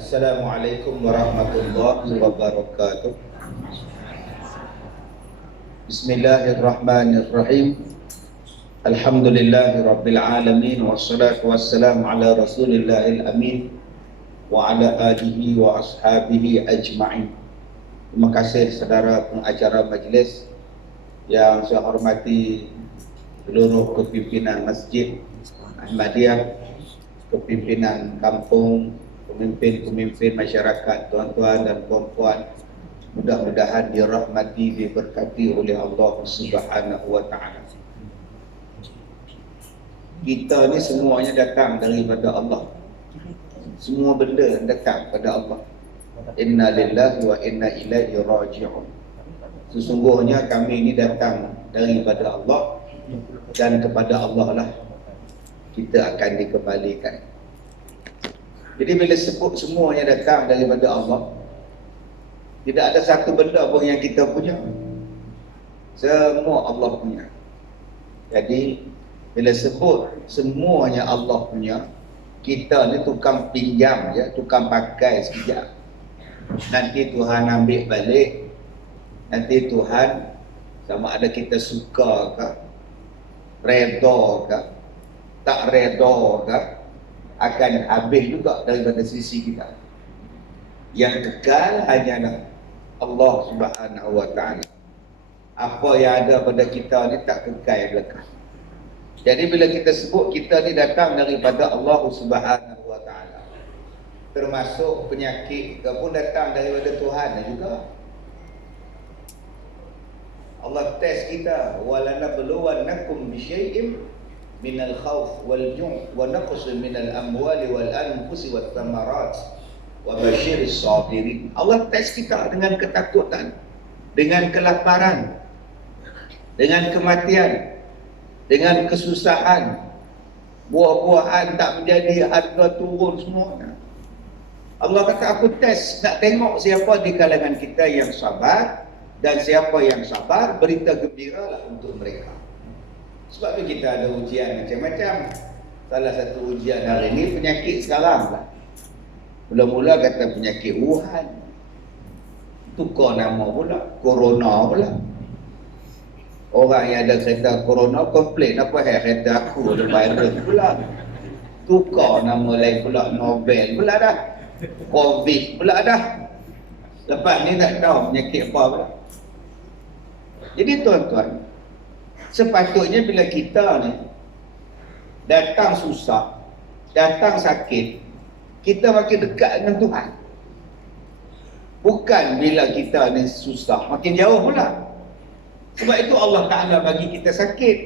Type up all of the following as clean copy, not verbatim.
Assalamualaikum warahmatullahi wabarakatuh. Bismillahirrahmanirrahim. Alhamdulillahi rabbil alamin. Wassalatu wassalamu ala rasulillahil amin wa ala alihi wa ashabihi ajma'in. Terima kasih saudara pengacara majlis yang saya hormati, seluruh kepimpinan Masjid Ahmadiyah, kepimpinan kampung, pemimpin-pemimpin masyarakat, tuan-tuan dan puan-puan, mudah-mudahan dirahmati, diberkati oleh Allah Subhanahu wa ta'ala. Kita ni semuanya datang daripada Allah. Semua benda datang pada Allah. Inna lillahi wa inna ilaihi raji'un. Sesungguhnya kami ini datang daripada Allah, dan kepada Allah lah kita akan dikembalikan. Jadi bila sebut semuanya datang daripada Allah, tidak ada satu benda pun yang kita punya. Semua Allah punya. Jadi bila sebut semuanya Allah punya, kita ni tukang pinjam je, tukang pakai sekejap. Nanti Tuhan ambil balik. Nanti Tuhan sama ada kita suka ke, redha ke, tak redha ke, akan habis juga daripada sisi kita. Yang kekal hanyalah Allah Subhanahu wa ta'ala. Apa yang ada pada kita ni tak kekal belaka. Jadi bila kita sebut kita ni datang daripada Allah Subhanahu wa ta'ala, termasuk penyakit ke pun datang daripada Tuhan juga. Allah test kita, walanabluwannakum bisyai'in minal khawf wal ju' wa naqsin minal amwali wal anfusi wat thamarat wa basyiris sabirin. Allah test kita dengan ketakutan, dengan kelaparan, dengan kematian, dengan kesusahan, buah-buahan tak menjadi, harga turun semuanya. Allah kata aku test, nak tengok siapa di kalangan kita yang sabar, dan siapa yang sabar, berita gembira lah untuk mereka. Sebab tu kita ada ujian macam-macam. Salah satu ujian hari ini penyakit sekarang lah. Mula-mula kata penyakit Wuhan, tukar nama pula, Corona pula. Orang yang ada kereta Corona komplain, apa kereta aku ada virus pula. Tukar nama lain pula, Nobel pula dah, Covid pula dah. Lepas ni tak tahu penyakit apa pula. Jadi tuan-tuan, sepatutnya bila kita ni datang susah, datang sakit, kita makin dekat dengan Tuhan. Bukan bila kita ni susah, makin jauh pula. Sebab itu Allah Ta'ala bagi kita sakit.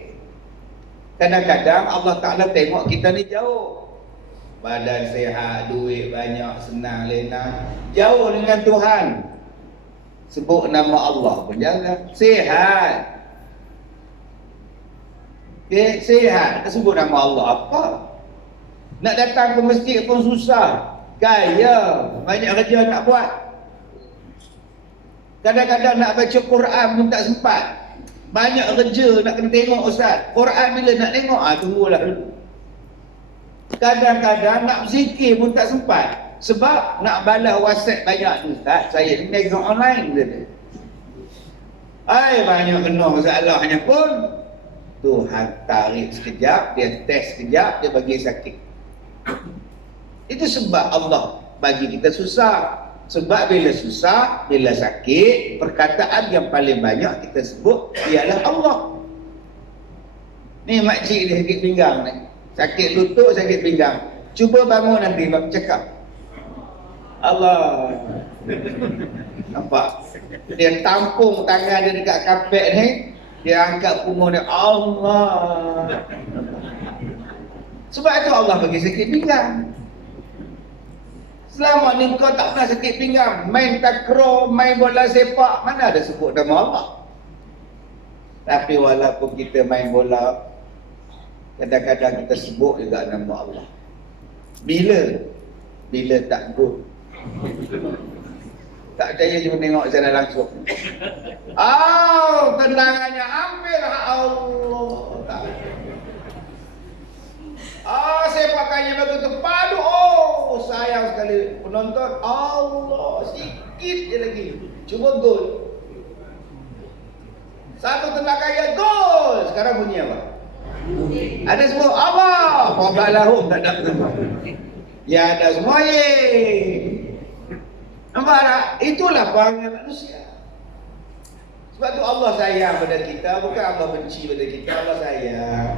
Kadang-kadang Allah Ta'ala tengok kita ni jauh, badan sihat, duit banyak, senang lena, jauh dengan Tuhan. Sebut nama Allah pun jangan. Sihat. Okay, sihat. Kita sebut nama Allah apa? Nak datang ke masjid pun susah. Gaya. Banyak kerja nak buat. Kadang-kadang nak baca Quran pun tak sempat. Banyak kerja nak kena tengok ustaz. Quran bila nak tengok, tunggulah dulu. Kadang-kadang nak berzikir pun tak sempat. Sebab nak balas WhatsApp banyak tu ustaz, saya ni tengok online je. Banyak kena masalahnya pun. Tuhan tarik sekejap, dia test sekejap, dia bagi sakit. Itu sebab Allah bagi kita susah. Sebab bila susah, bila sakit, perkataan yang paling banyak kita sebut ialah Allah. Ni makcik dia sakit pinggang ni, sakit lutut, sakit pinggang. Cuba bangun nanti cakap Allah. Nampak? Dia tampung tangan dia dekat kapet ni, dia angkat punggung dia, Allah. Sebab itu Allah bagi sakit pinggang. Selama ni kau tak pernah sakit pinggang, main takraw, main bola sepak, mana ada sebut nama Allah. Tapi walaupun kita main bola, kadang-kadang kita sebut juga nama Allah. Bila tak good. Tak percaya cuma tengok sana langsung. Tendangannya ambil Allah. Sepakannya begitu padu. sayang sekali penonton. Allah, sikit je lagi. Cuba gol. Satu tembakan ya gol. Sekarang bunyi apa? Ada semua Allah. Qabalahum tak ada. Ya ada semua ye. Nampak tak? Itulah perangai manusia. Sebab tu Allah sayang pada kita, bukan Allah benci pada kita. Allah sayang.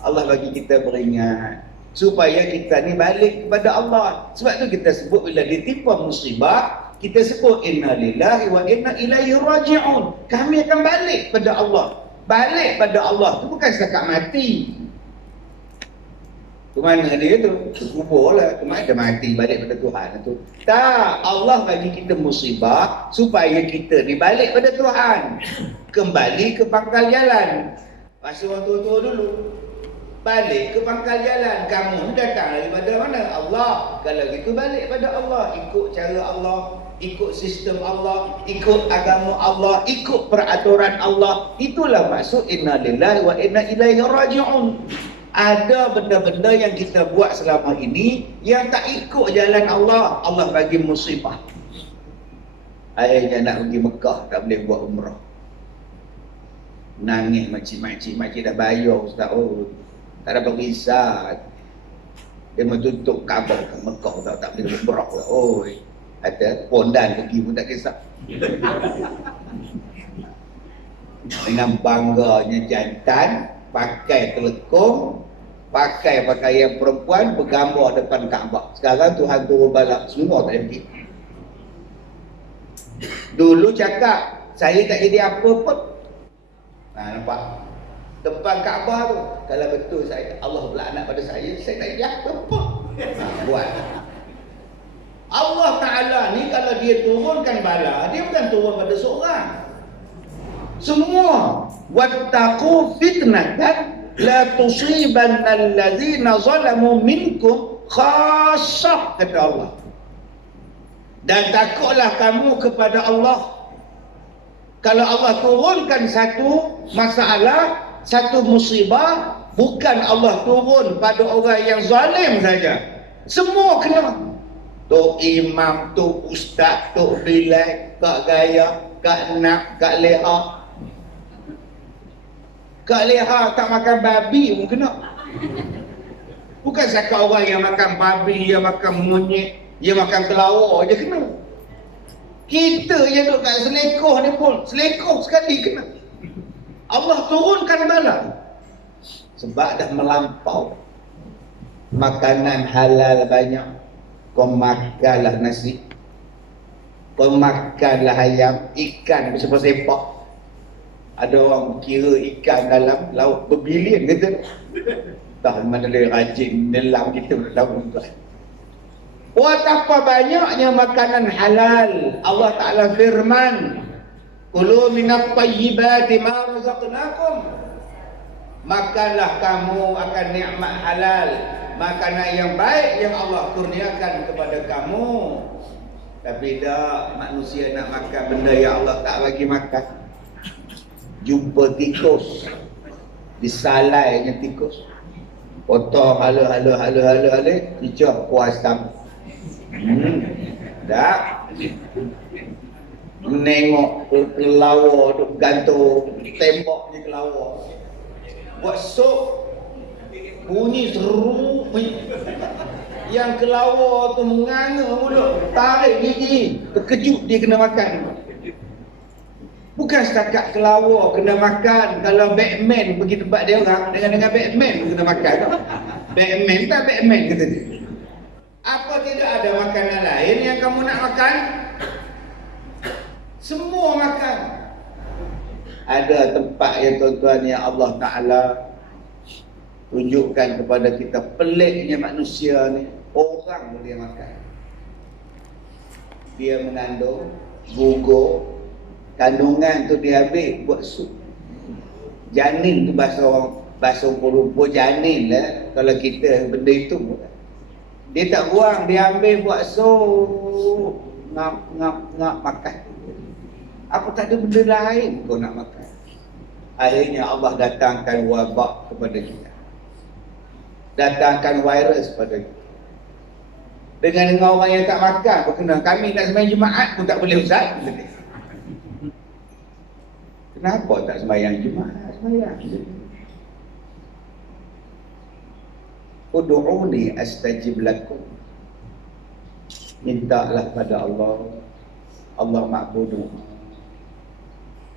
Allah bagi kita beringat supaya kita ni balik kepada Allah. Sebab tu kita sebut bila ditimpa musibah, kita sebut inna lillahi wa inna ilaihi raji'un. Kami akan balik pada Allah. Balik pada Allah tu bukan setakat mati. Ke mana dia tu? Kubur lah. Ke mana dia mati balik pada Tuhan tu? Tak. Allah bagi kita musibah supaya kita ni balik pada Tuhan. Kembali ke pangkal jalan. Masa orang tua-tua dulu. Balik ke pangkal jalan. Kamu datang daripada mana? Allah. Kalau gitu balik pada Allah. Ikut cara Allah. Ikut sistem Allah. Ikut agama Allah. Ikut peraturan Allah. Itulah maksud inna lillahi wa inna ilaihi raji'un. Ada benda-benda yang kita buat selama ini yang tak ikut jalan Allah. Allah bagi musibah. Akhirnya nak pergi Mekah, tak boleh buat umrah. Nangis makcik-makcik. Makcik dah bayar Ustaz. Oh, tak dapat visa. Dia mau tutup Kaabah ke Mekah, tak boleh umrah. Oh, ada pondan pergi pun tak kisah. Dengan bangganya jantan, pakai telekong, pakai pakaian perempuan, bergambar depan Kaabah. Sekarang Tuhan turun balak, semua tak jadi. Dulu cakap, saya tak jadi apa pun. Nampak? Depan Kaabah tu, kalau betul saya Allah berlaknat pada saya tak jadi apa pun. Buat. Allah Ta'ala ni kalau dia turunkan bala, dia bukan turun pada seorang. Semua. Wattaqu fitnatan la tusibanna allazina zalamu minkum khassah, kata Allah. Dan takutlah kamu kepada Allah. Kalau Allah turunkan satu masalah, satu musibah, bukan Allah turun pada orang yang zalim saja. Semua kena. Tok imam, tok ustaz, tok bilal, kak gaya, kak nak, kak leha. Kak leha tak makan babi pun kena. Bukan sekadar orang yang makan babi, yang makan monyet, yang makan kelawar je kena. Kita yang duduk kat selekoh ni pun, selekoh sekali kena. Allah turunkan bala. Sebab dah melampau. Makanan halal banyak. Kau makanlah nasi. Kau makanlah ayam, ikan bersepak-sepak. Ada orang kira ikan dalam laut berbilion kata. Tak mana dia rajin nelam kita dalam tuan. Betapa banyaknya makanan halal. Allah Ta'ala firman, kulu minat tayyibati ma razaqnakum. Makanlah kamu akan nikmat halal, makanan yang baik yang Allah kurniakan kepada kamu. Tapi tak, manusia nak makan benda yang Allah tak bagi makan. Jumpa tikus, disalainya tikus, potong hala, cicah puas tam. Tak. Nengok kelawar tu gantung tembok ni kelawar. Buat sup, bunyi seru. Yang kelawar tu menganga mulut, tarik gigi, terkejut dia kena makan. Bukan setakat kelawar kena makan. Kalau Batman pergi tempat dia orang, dengan Batman pun kena makan. Batman tak Batman kata dia. Apa tidak ada makanan lain yang kamu nak makan? Semua makan. Ada tempat yang tuan-tuan yang Allah Ta'ala tunjukkan kepada kita peliknya manusia ni. Orang boleh makan. Dia mengandung, gugur, kandungan tu dia ambil buat sup. Janin tu bahasa rumput janin lah. Kalau kita benda itu bukan. Dia tak buang, dia ambil buat sup. Ngap makan. Apa tak ada benda lain kau nak makan. Akhirnya Allah datangkan wabak kepada kita. Datangkan virus kepada kita. dengan orang yang tak makan berkenaan. Kami nak sembahyang Jumaat pun tak boleh, Ustaz. Kenapa tak sembahyang Jumaat? Sembahyang. Ud'uni astajib lakum. Mintalah pada Allah. Allah makbul.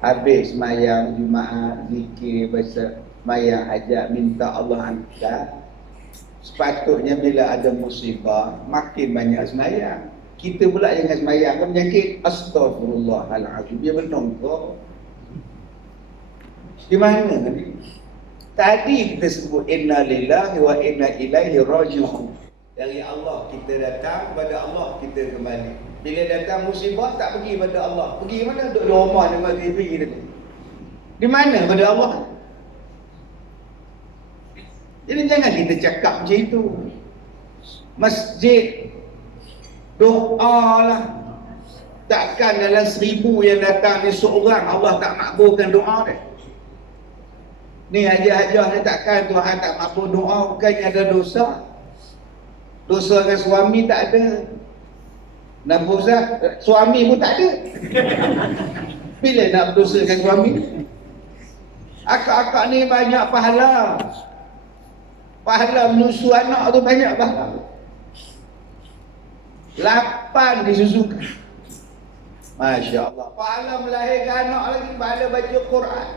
Habis sembahyang Jumaat, zikir, baca sembahyang hajat, minta Allah angkat. Sepatutnya bila ada musibah makin banyak sembahyang. Kita pula jangan sembahyang kan penyakit. Astaghfirullahalazim. Dia benong kau. Di mana ni? Tadi kita sebut inna lillahi wa inna ilaihi raji'un. Dari Allah kita datang, kepada Allah kita kembali. Bila datang musibah tak pergi pada Allah. Pergi mana? Duduk di rumah dengan TV tadi. Di mana pada Allah? Jadi jangan kita cakap macam itu. Masjid doa lah. Takkan dalam 1000 yang datang ni seorang Allah tak makbulkan doa dia. Ni hajah-hajah ni takkan Tuhan tak makbul doa. Bukannya ada dosa. Dosa dengan suami tak ada. Nak Ustaz, suami pun tak ada. Bila nak berdosa dengan suami? Akak-akak ni banyak pahala. Pahala menyusu anak tu banyak pahala. 8 disusukan. Masya Allah. Pahala melahirkan anak lagi. Pahala baca Quran.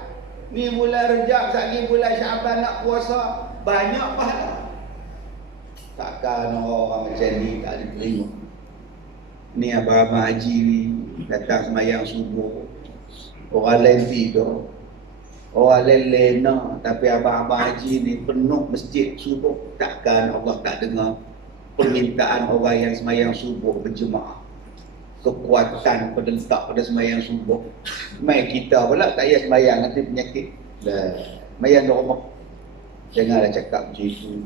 Ni bulan Rejab, lagi bulan Syaban nak puasa. Banyak pahala. Takkan orang macam ni tak diterima. Ni abang-abang haji ni datang sembahyang subuh. Orang lain tidur. Orang lain lena. Tapi abang-abang haji ni penuh masjid subuh. Takkan Allah tak dengar permintaan orang yang sembahyang subuh berjemaah. Kekuatan pada letak pada sembahyang subuh. Mai kita pula tak payah sembahyang nanti penyakit. Sembahyang di rumah. Janganlah cakap macam itu.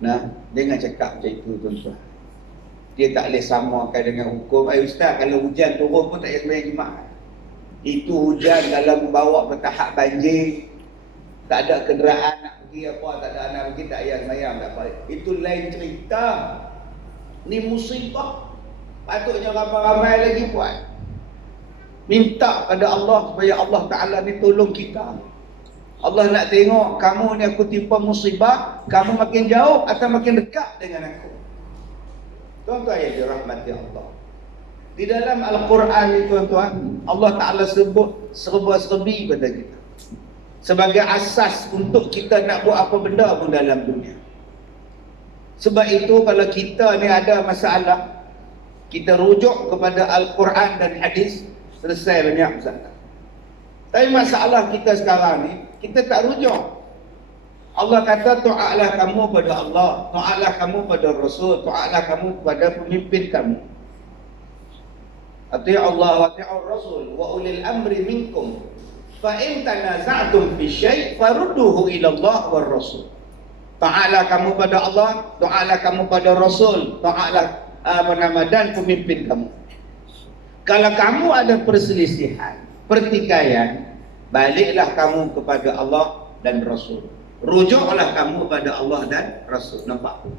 Nah, jangan cakap macam itu tuan-tuan. Dia tak boleh samakan dengan hukum. Ustaz, kalau hujan turun pun tak payah sembahyang Jumaat. Itu hujan kalau membawa bertahap banjir. Tak ada kenderaan nak pergi apa, tak ada anak pergi, tak payah sembahyang, tak apa. Itu lain cerita. Ni musibah. Patutnya ramai-ramai lagi buat. Minta pada Allah supaya Allah Ta'ala ni tolong kita. Allah nak tengok kamu ni aku timpa musibah, kamu makin jauh atau makin dekat dengan aku. Tuan-tuan yang dirahmati Allah. Di dalam Al-Quran ni tuan-tuan, Allah Ta'ala sebut serba-serbi pada kita. Sebagai asas untuk kita nak buat apa benda pun dalam dunia. Sebab itu kalau kita ni ada masalah, kita rujuk kepada Al-Quran dan hadis, selesai banyak masalah. Tapi masalah kita sekarang ni, kita tak rujuk. Allah kata ta'alah kamu pada Allah, ta'alah kamu pada Rasul, ta'alah kamu pada pemimpin kamu. Ati' Allah wa ati'ur Rasul wa ulil amri minkum. Fa in tanaza'tum fi syai' farudduhu ila Allah war Rasul. Ta'alah kamu pada Allah, ta'alah kamu pada Rasul, ta'alah dan pemimpin kamu. Kalau kamu ada perselisihan, pertikaian, baliklah kamu kepada Allah dan Rasul. Rujuklah kamu pada Allah dan Rasul. Nampak?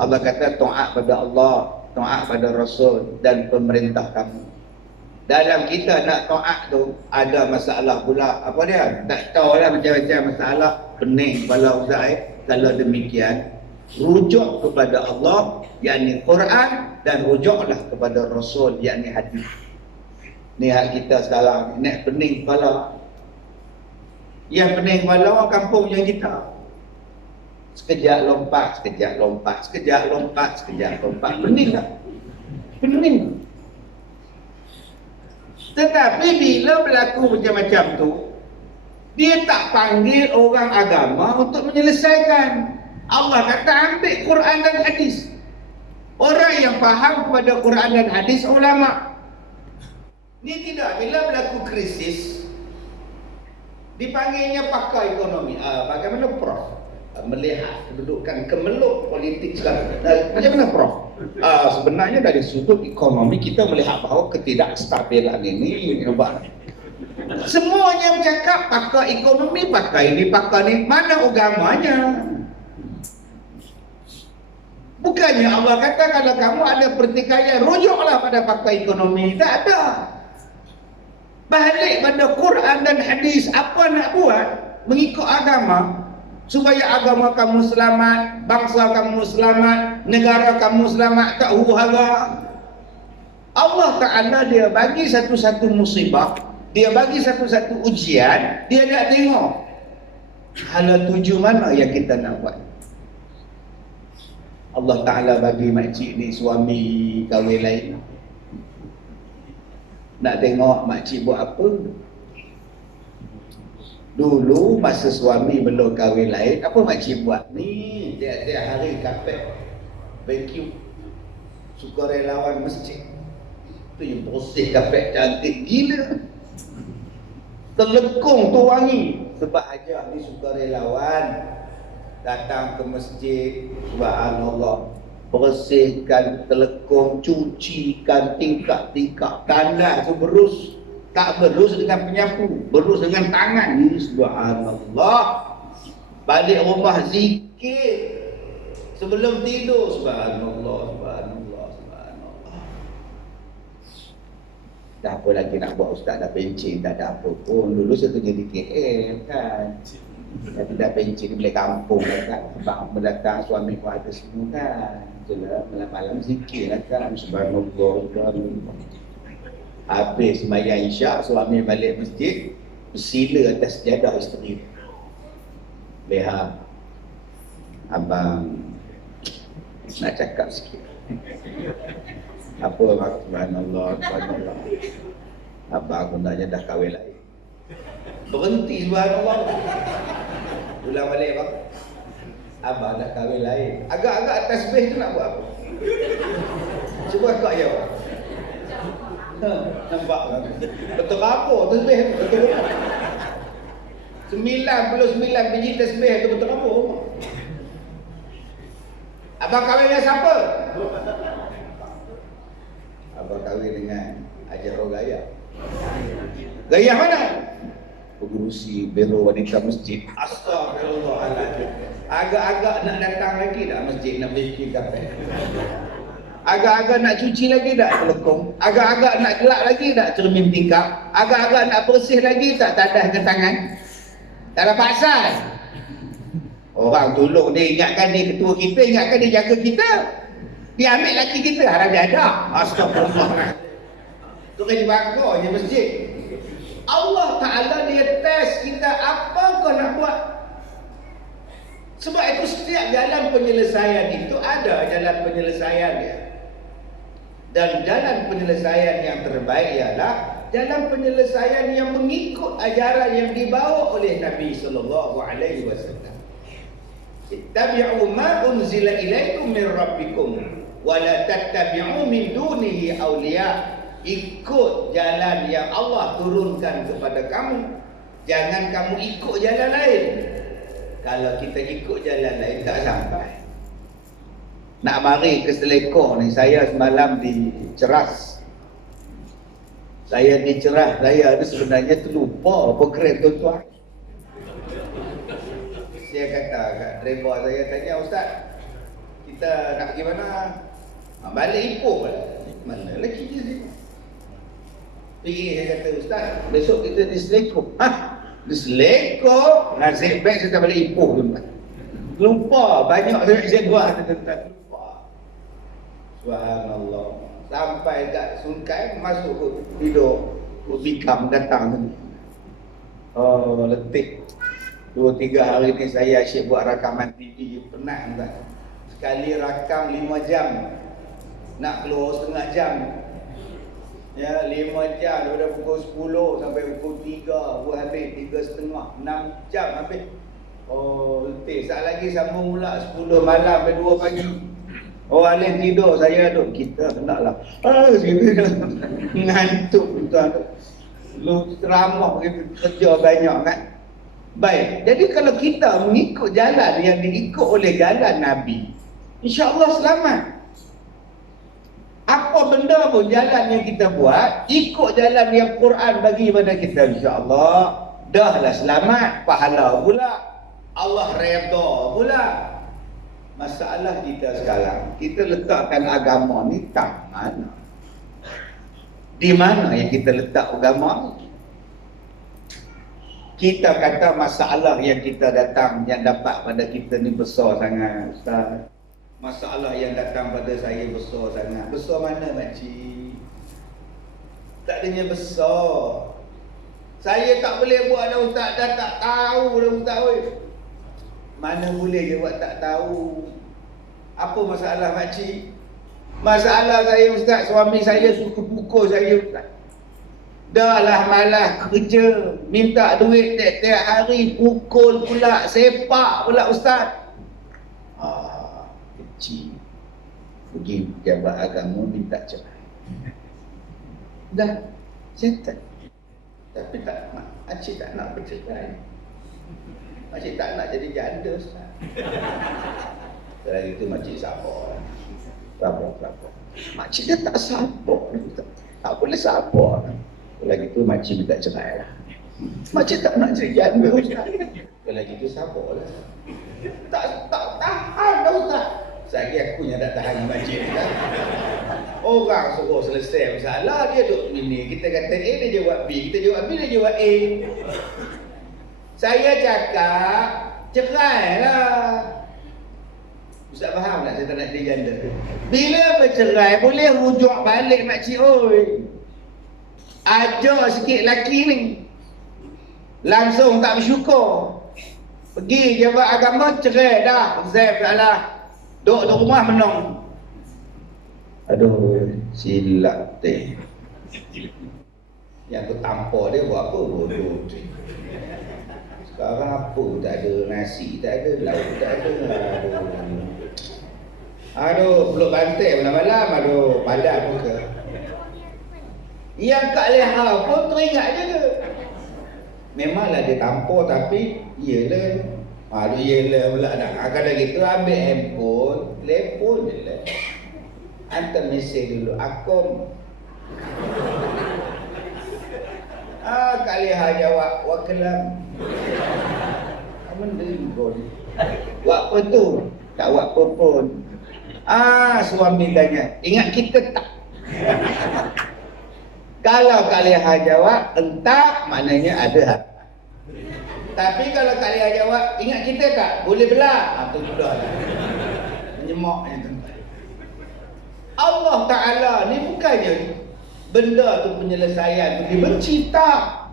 Allah kata taat pada Allah, taat pada Rasul dan pemerintah kamu. Dalam kita nak taat tu ada masalah pula. Apa dia? Tak tahu lah macam-macam masalah. Pening kepala Ustaz. Kalau demikian, rujuk kepada Allah, yakni Quran, dan rujuklah kepada Rasul, yakni hadis. Ni hak kita sekarang. Nak pening kepala. Yang pening kepala orang kampung yang kita. Sekejap lompat, sekejap lompat, sekejap lompat, sekejap lompat. Pening tak? Pening. Tetapi bila berlaku macam-macam tu, dia tak panggil orang agama untuk menyelesaikan. Allah kata ambil Quran dan hadis. Orang yang faham kepada Quran dan hadis ulama. Ni tidak, bila berlaku krisis, dipanggilnya pakar ekonomi. Bagaimana Prof melihat kedudukan kemeluk politik sekarang? Macam mana Prof? Sebenarnya dari sudut ekonomi kita melihat bahawa ketidakstabilan ini semuanya bercakap pakar ekonomi, pakar ini, pakar ini. Mana agamanya? Bukannya Allah kata kalau kamu ada pertikaian, rujuklah pada fakta ekonomi. Tak ada. Balik pada Quran dan hadis. Apa nak buat? Mengikut agama. Supaya agama kamu selamat, bangsa kamu selamat, negara kamu selamat, tak huru-hara. Allah Ta'ala dia bagi satu-satu musibah, dia bagi satu-satu ujian, dia nak tengok hala tuju mana yang kita nak buat. Allah Ta'ala bagi makcik ni suami kahwin lain. Nak tengok makcik buat apa? Dulu masa suami belum kahwin lain, apa makcik buat? Ni tiap-tiap hari kapet vacuum, sukarelawan masjid. Itu yang bersih kapet cantik gila. Terlekung tu wangi. Sebab ajar ni sukarelawan datang ke masjid, subhanallah, bersihkan telekung, cucikan tingkap-tingkap, tandas tu berus. Tak berus dengan penyapu, berus dengan tangan. Ini subhanallah. Balik rumah zikir sebelum tidur, subhanallah, subhanallah, subhanallah. Dah apa lagi nak buat ustaz, dah pencing, tak ada apa pun. Dulu saya kerja di KL kan. Tapi dah pencing balik kampung kan. Sebab mendatang suami pun ada semua kan. Itulah malam-malam zikir lah kan. Subhanallah, subhanallah. Habis sembahyang isyak, suami balik masjid, bersila atas sejadah isteri. Leha, abang nak cakap sikit. Apa abang? Subhanallah, subhanallah. Abang aku nak jadah kahwin lain. Berhenti subhanallah. Ulang balik abang. Abang dah kahwin lain. Agak-agak tasbih tu nak buat apa? Cuba kau ya abang. Nampak kan? Betul apa tasbih tu? Betul apa? 99 biji tasbih tu betul apa? Abang kahwin dengan siapa? Abang kahwin dengan Haji Rogaya. Gaya mana? Pengurusi Biro Wanita Masjid. Astagfirullahaladzim. Agak-agak nak datang lagi tak masjid nak bikin kapel? Agak-agak nak cuci lagi tak telekung? Agak-agak nak gelap lagi tak cermin tingkap? Agak-agak nak bersih lagi tak tadah ke tangan? Tak ada pasal. Orang tolong dia, ingatkan dia ketua kita, ingatkan dia jaga kita. Dia ambil laki kita, harap dia ada. Astagfirullah. Tu kan dibakar je masjid. Allah Ta'ala dia test kita, apa kau nak buat? Sebab itu setiap jalan penyelesaian itu ada jalan penyelesaian dia. Dan jalan penyelesaian yang terbaik ialah jalan penyelesaian yang mengikut ajaran yang dibawa oleh Nabi sallallahu alaihi wasallam. Ittabi'u ma unzila ilaikum min rabbikum wa la tattabi'u min dunihi awliya. Ikut jalan yang Allah turunkan kepada kamu. Jangan kamu ikut jalan lain. Kalau kita ikut jalan lain tak sampai. Nak mari ke Selekor ni, saya semalam di Ceras. Saya di Ceras, saya ada sebenarnya terlupa program tuan-tuan. Saya kata kat driver saya, tanya ustaz, kita nak pergi mana? Balik Ipoh lah. Mana lagi je sini? Pergi, saya kata ustaz, besok kita di Selekor. Di Selekor, nasib baik saya tak balik Ipoh tuan-tuan. Lupa, banyak saya buat tuan-tuan. Subhanallah. Sampai kat Sungai, masuk tidur. Bikam datang tu. Oh, letih. 2-3 hari ni saya asyik buat rakaman TV. Penat tak? Sekali rakam 5 jam. Nak keluar setengah jam. Ya, 5 jam daripada pukul 10 sampai pukul 3. Buat habis 3.30. 6 jam habis. Oh, letih. Saat lagi sambung pula 10 malam sampai 2 pagi. Oh, Alin tidur, saya duduk. Kita kena lah. Ngantuk tuan. Lu ceramah kerja banyak kan. Baik, jadi kalau kita mengikut jalan yang diikut oleh jalan Nabi, insya-Allah selamat. Apa benda pun jalan yang kita buat, ikut jalan yang Quran bagi pada kita, insya-Allah dah lah selamat, pahala pula, Allah redha pula. Masalah kita sekarang, kita letakkan agama ni tak mana. Di mana yang kita letak agama ni? Kita kata masalah yang kita datang, yang dapat pada kita ni besar sangat, Ustaz. Masalah yang datang pada saya besar sangat. Besar mana, makcik? Tak adanya besar. Saya tak boleh buat dah, Ustaz. Dah tak tahu dah, Ustaz. Oi. Mana boleh je buat tak tahu. Apa masalah, makcik? Masalah saya, Ustaz, suami saya suka pukul saya, Ustaz. Dah lah malas kerja, minta duit tiap-tiap hari, pukul pula, sepak pula, Ustaz. Kecil. Pergi pejabat agama minta cerai. Dah, settle. Tapi tak nak, Acik tak nak bercerai. Acik tak nak jadi janda, Ustaz. Setelah itu makcik sabar. Sabar. Makcik dia tak sabar, Ustaz. Tak boleh sabar. Lagi tu makcik minta cerai lah. Makcik tak nak jadi janda, Ustaz. Lagi tu sabarlah. Tak tahan dah, Ustaz. Lagi aku yang tak tahan makcik, Ustaz. Orang suruh selesai masalah, dia duduk ini. Kita kata A, dia jawab B. Kita jawab B, dia jawab A. Saya cakap cerai lah. Ustaz faham tak saya tak nak jadi janda? Bila bercerai, boleh rujuk balik makcik, oi. Ajar sikit laki ni. Langsung tak bersyukur. Pergi jabat agama, cerai dah. Zef tak lah. Duduk rumah menung. Aduh, silap teh. Yang tu tampar dia buat apa? Bodoh tu. Sekarang apa? Tak ada nasi, tak ada lauk, tak ada. Aduh, peluk bantai malam-malam. Aduh, padat muka. Yang Kak Leha pun teringat je ke? Memanglah dia tampar tapi iyalah. Aduh, iyalah pula nak. Kadang gitu ambil handphone, telefon je lah. Hantar mesej dulu, Akom. Kak Leha jawab, Wakelam. Aman dengkol. Buat apa tu? Tak buat apa pun. Suami tanya, ingat kita tak? Kalau Kak Leha jawab, entah, maknanya ada harta. Tapi kalau Kak Leha jawab, ingat kita tak? Boleh belah. Itu sudah lah. Menyemak yang tempat. Allah Ta'ala ni bukannya benda tu penyelesaian tu dibenci, tak.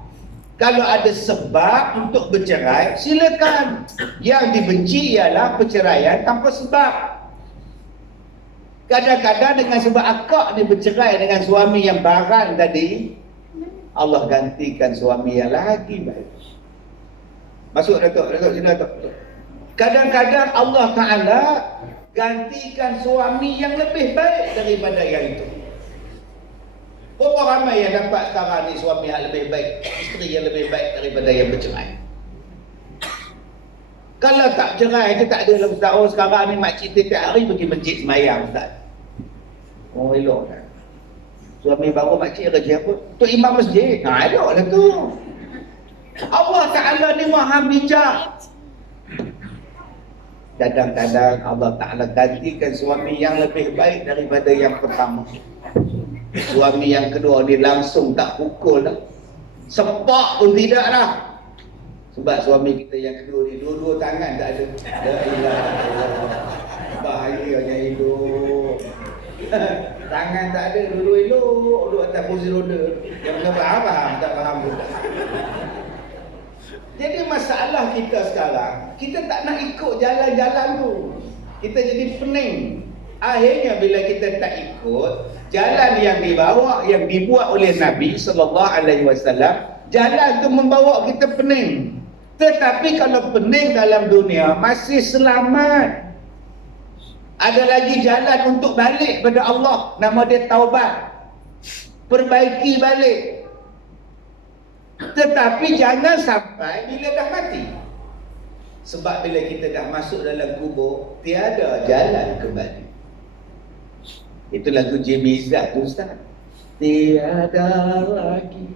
Kalau ada sebab untuk bercerai, silakan. Yang dibenci ialah perceraian tanpa sebab. Kadang-kadang dengan sebab akak ni bercerai dengan suami yang barang tadi, Allah gantikan suami yang lagi baik. Masuk Datuk, sini Datuk. Kadang-kadang Allah Ta'ala gantikan suami yang lebih baik daripada yang itu. Berapa ramai yang dapat sekarang ni suami yang lebih baik, isteri yang lebih baik daripada yang bercerai. Kalau tak cerai, dia tak ada Ustaz. Oh, sekarang ni makcik tiap hari pergi masjid semayang, Ustaz. Oh, elok kan? Suami baru makcik kerja apa? Untuk imam masjid. Elok lah tu. Allah Ta'ala ni maha bijak. Kadang-kadang Allah Ta'ala gantikan suami yang lebih baik daripada yang pertama. Suami yang kedua ni langsung tak pukul dah. Sepak pun tidak dah. Sebab suami kita yang kedua ni dua-dua tangan tak ada. La ilaha illallah. Bahayanya hidup. Tangan tak ada, dua-dua elok. Duduk atas kursi roda. Yang kena faham, tak faham pun. Jadi masalah kita sekarang, kita tak nak ikut jalan-jalan tu. Kita jadi pening. Akhirnya bila kita tak ikut jalan yang dibawa, yang dibuat oleh Nabi SAW, jalan tu membawa kita pening. Tetapi kalau pening dalam dunia, masih selamat. Ada lagi jalan untuk balik pada Allah. Nama dia taubat. Perbaiki balik. Tetapi jangan sampai bila dah mati. Sebab bila kita dah masuk dalam kubur, tiada jalan kembali. Itu lagu Jimmy Izzat tu, Ustaz. Tiada lagi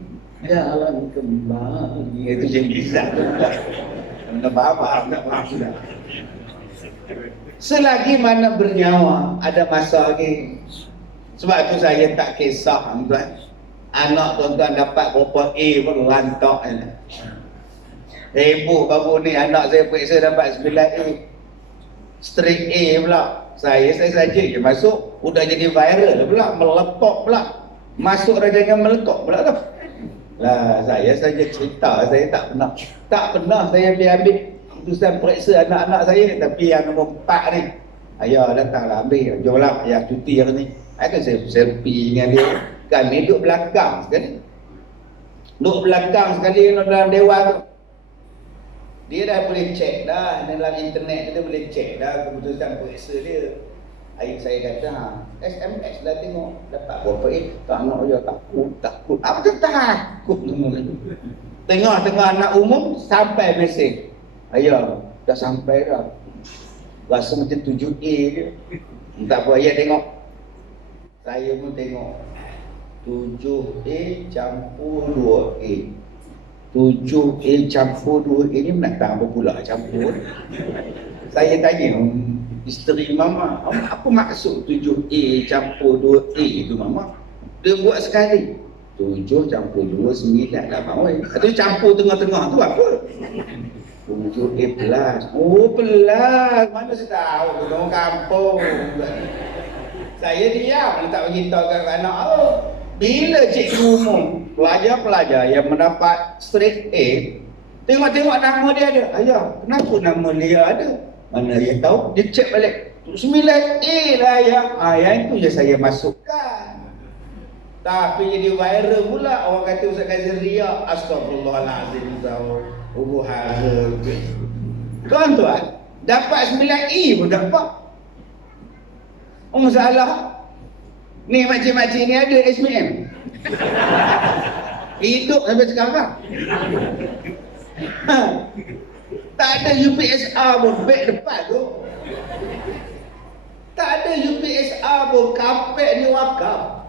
jalan kembali. Itu Jimmy Izzat tu. Anda faham? Tak faham sudah. Selagi mana bernyawa, ada masa lagi. Sebab tu saya tak kisah tuan. Anak tuan-tuan dapat berapa A pun lantak je. Heboh baru ni anak saya periksa dapat 9 A. Straight A pula. Saya saja je masuk, udah jadi viral pula, meletup pula. Masuk dah jangan meletup pula tu. Lah, saya saja cerita, saya tak pernah saya ambil keputusan periksa anak-anak saya. Tapi yang nombor 4 ni, ayah datanglah ambil, jomlah ayah cuti hari ni. Akan saya selfie dengan dia. Kami duduk belakang sekali. Duduk belakang sekali dalam dewan tu. Dia dah boleh cek dah, dalam internet dia boleh cek dah keputusan periksa dia. Ayah saya kata, SMS lah tengok, dapat berapa tak nak dia takut. Apa tu takut? Tengah-tengah anak umum, sampai mesej. Ayah, dah sampai dah. Rasa macam 7A je. Tak apa, ayah tengok. Saya pun tengok. 7A campur 2A. 7A campur 2A ni menatang apa pula campur? Saya tanya isteri mama, apa maksud 7A campur 2A itu mama? Dia buat sekali. 7 campur 2, 9 lah mama. Atau campur tengah-tengah tu apa? 7A plus. Oh plus. Mana saya tahu? Orang kampung. Saya diam, tak beritahu kat anak. Bila cikgu umum, pelajar-pelajar yang mendapat straight A, tengok-tengok nama dia ada. Ayah, kenapa nama dia ada? Mana dia tahu? Dia cek balik. 9A lah ayah. Yang itu je saya masukkan. Tapi jadi viral pula. Orang kata Ustaz Kazir riak. Astagfirullahaladzim. Hubungan. Tuan-tuan, dapat 9E pun dapat. Masalah. Ni makcik-makcik ni ada SPM. Hidup sampai sekarang. Tak ada UPSR pun, beg depan tu. Tak ada UPSR pun, kapek ni wakaf.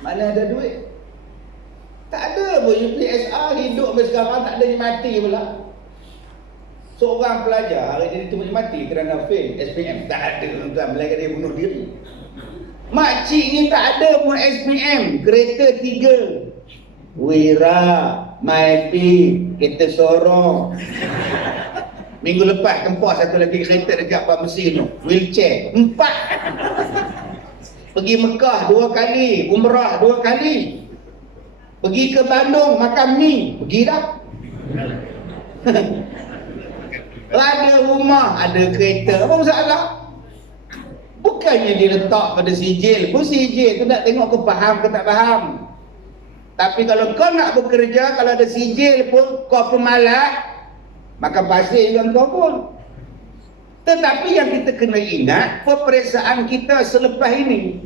Mana ada duit? Tak ada pun UPSR, hidup sampai sekarang, tak ada yang mati pula. Seorang pelajar hari ini tu mati kerana fail SPM. Tak ada tuan-tuan, melainkan dia bunuh diri. Makcik ni tak ada pun SPM, kereta 3. Wira, Maipi, kereta sorong. Minggu lepas tempah satu lagi kereta dekat Pak Mesin tu, wheelchair 4. Pergi Mekah 2 kali, Umrah 2 kali. Pergi ke Bandung makan mi, pergi dah. Ada rumah, ada kereta, apa masalah? Bukannya dia letak pada sijil pun, sijil tu nak tengok kau faham ke tak faham. Tapi kalau kau nak bekerja, kalau ada sijil pun kau pemalas, makan pasir juga kau pun. Tetapi yang kita kena ingat, peperiksaan kita selepas ini.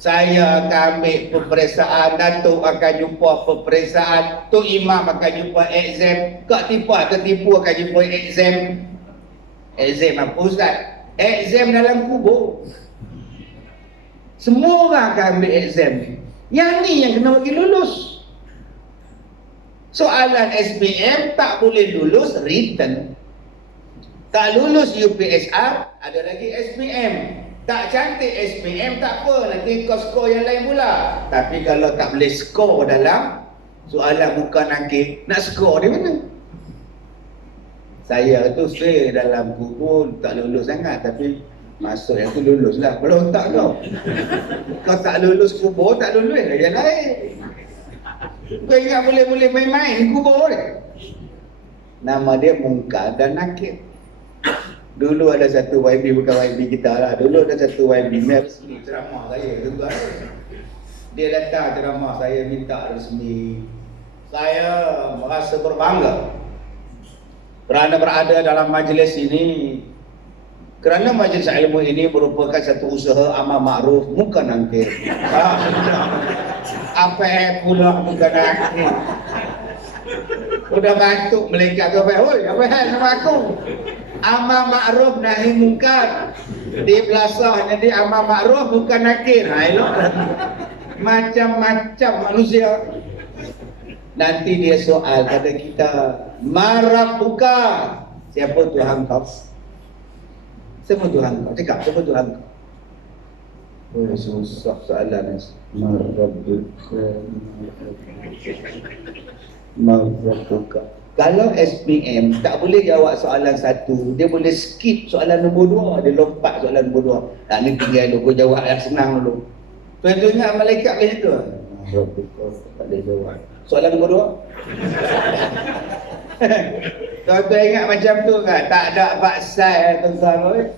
Saya akan ambil peperiksaan, Datuk akan jumpa peperiksaan, Tok Imam akan jumpa exam, Kak Tipa tertipu akan jumpa exam. Exam apa Ustaz? Exam dalam kubur. Semua orang akan ambil exam ni. Yang ni yang kena bagi lulus. Soalan SPM tak boleh lulus written. Tak lulus UPSR, ada lagi SPM. Tak cantik SPM tak apa, nanti kau skor yang lain pula. Tapi kalau tak boleh skor dalam soalan muka nakik, nak skor di mana? Saya tu saya dalam kubur tak lulus sangat, tapi masuk yang tu lulus lah. Kalau tak kau tak lulus kubur, tak lulus lah yang lain. Kau ingat boleh main-main kubur ni. Nama dia Munkar dan Nakir. Dulu ada satu YB, bukan YB kita lah. Dulu ada satu YB resmi ceramah saya tu. Dia datang ceramah saya minta resmi. Saya merasa berbangga kerana berada dalam majlis ini. Kerana majlis ilmu ini merupakan satu usaha amal makruf, bukan nangkir. Apa pula bukan nangkir. Udah batuk melengkap ke apa? Hoi, apa hal nama aku? Amal makruf nahi mungkar. Di belasah jadi amal makruf bukan nakir. Macam-macam manusia. Nanti dia soal pada kita, marah buka. Siapa Tuhan kau? Siapa Tuhan kau? Cakap, siapa Tuhan kau? Oh, susah soalan ni. Marabbuka. Kalau SPM tak boleh jawab soalan satu, dia boleh skip soalan nombor dua, dia lompat soalan nombor dua. Nah, ni tinggal dulu, kau jawab yang senang dulu. Tuan-tuan ingat malaikat macam tu? Marabbuka, tak boleh jawab. Soalan nombor dua? Tuan-tuan ingat macam tu kan? Tak ada baksai tuan-tuan.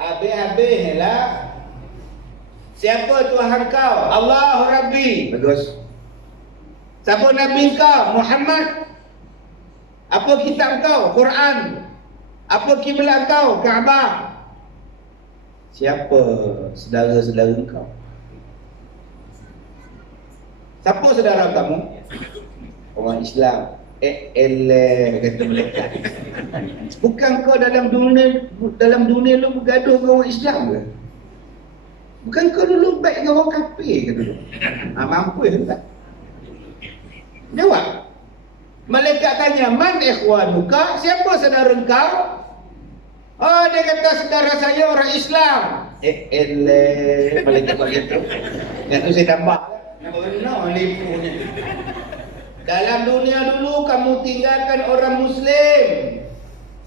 Habis-habis lah. Siapa Tuhan kau? Allah Rabbi. Bagus. Siapa Nabi kau? Muhammad. Apa kitab kau? Quran. Apa kiblat kau? Kaabah. Siapa saudara-saudara kau? Siapa saudara kamu? Orang Islam. Kata mereka. Bukan kau dalam dunia lu bergaduh dengan orang Islam ke? Bukan kau dulu baik dengan orang kafir ke dulu? Mampu ke tak? Jawab. Malaikat tanya, man ikhwanuka? Siapa saudara kau? Oh, dia kata saudara saya orang Islam. Malaikat buat gitu. Yang tu saya tambah. Benar lipunya. Dalam dunia dulu kamu tinggalkan orang Muslim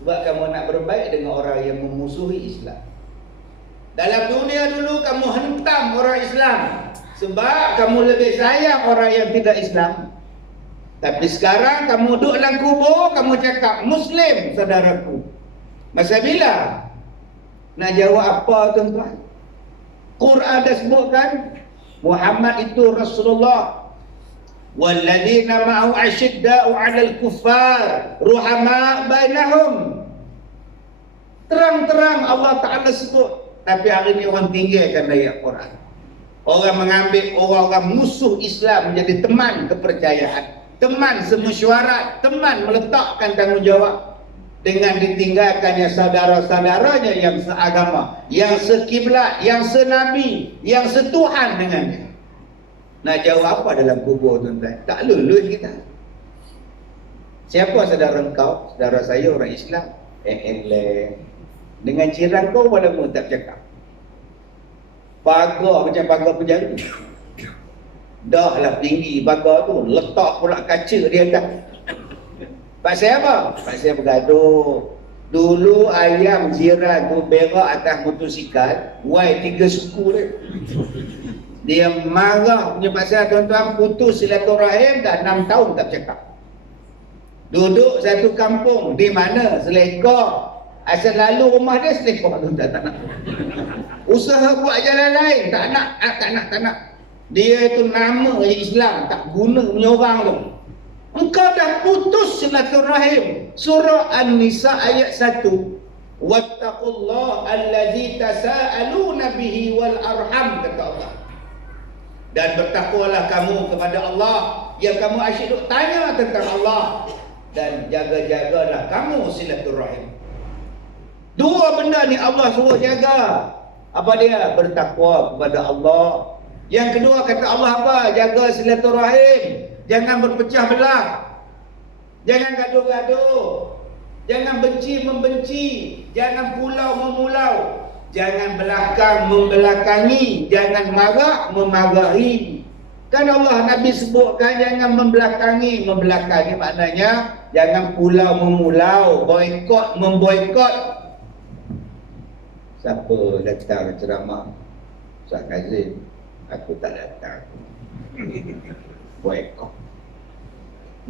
sebab kamu nak berbaik dengan orang yang memusuhi Islam. Dalam dunia dulu kamu hentam orang Islam sebab kamu lebih sayang orang yang tidak Islam. Tapi sekarang kamu duduk dalam kubur, kamu cakap Muslim saudaraku. Masa bila? Nak jawab apa tuan-tuan? Quran dah sebutkan Muhammad itu Rasulullah. Walladzina ma'ahu asyidda'u 'alal kuffar ruhama bainahum. Terang-terang Allah Ta'ala sebut. Tapi hari ini orang tinggalkan ayat Quran. Orang mengambil orang-orang musuh Islam menjadi teman kepercayaan, teman semesyuarat, teman meletakkan tanggungjawab, dengan ditinggalkannya saudara-saudaranya yang seagama, yang sekiblat, yang senabi, yang setuhan dengannya. Nak jawab apa dalam kubur tuan-tuan? Tak lulus kita. Siapa saudara engkau? Saudara saya orang Islam. Dengan jiran kau pada pun tak cakap. Pagar macam pagar penjara. Dah lah tinggi pagar tu, letak pula kaca di atas. Pasal apa? Pasal bergaduh. Dulu ayam jiran tu berak atas motosikal, wai 3 suku dia. Dia marah punya pasal tuan-tuan, putus silaturahim dah 6 tahun tak cakap. Duduk satu kampung, di mana selekor. Asal lalu rumah dia selekor tuan-tuan, tak nak. Usaha buat jalan lain, tak nak. Dia itu nama Islam, tak guna punya orang tu. Engkau dah putus silaturahim. Surah An-Nisa ayat 1. Wattaqullaha allazi tasaaluna bihi wal arham, kata Allah. Dan bertakwalah kamu kepada Allah yang kamu asyik duk tanya tentang Allah, dan jaga-jagalah kamu silaturahim. Dua benda ni Allah suruh jaga. Apa dia? Bertakwa kepada Allah. Yang kedua kata Allah apa? Jaga silaturahim. Jangan berpecah belah. Jangan gaduh-gaduh. Jangan benci membenci. Jangan pulau memulau. Jangan belakang membelakangi. Jangan marah memarahi. Kan Allah Nabi sebutkan jangan membelakangi. Membelakangi maknanya jangan pulau memulau. Boikot memboikot. Siapa datang ceramah? Ustaz Kazim. Aku tak datang. Boikot.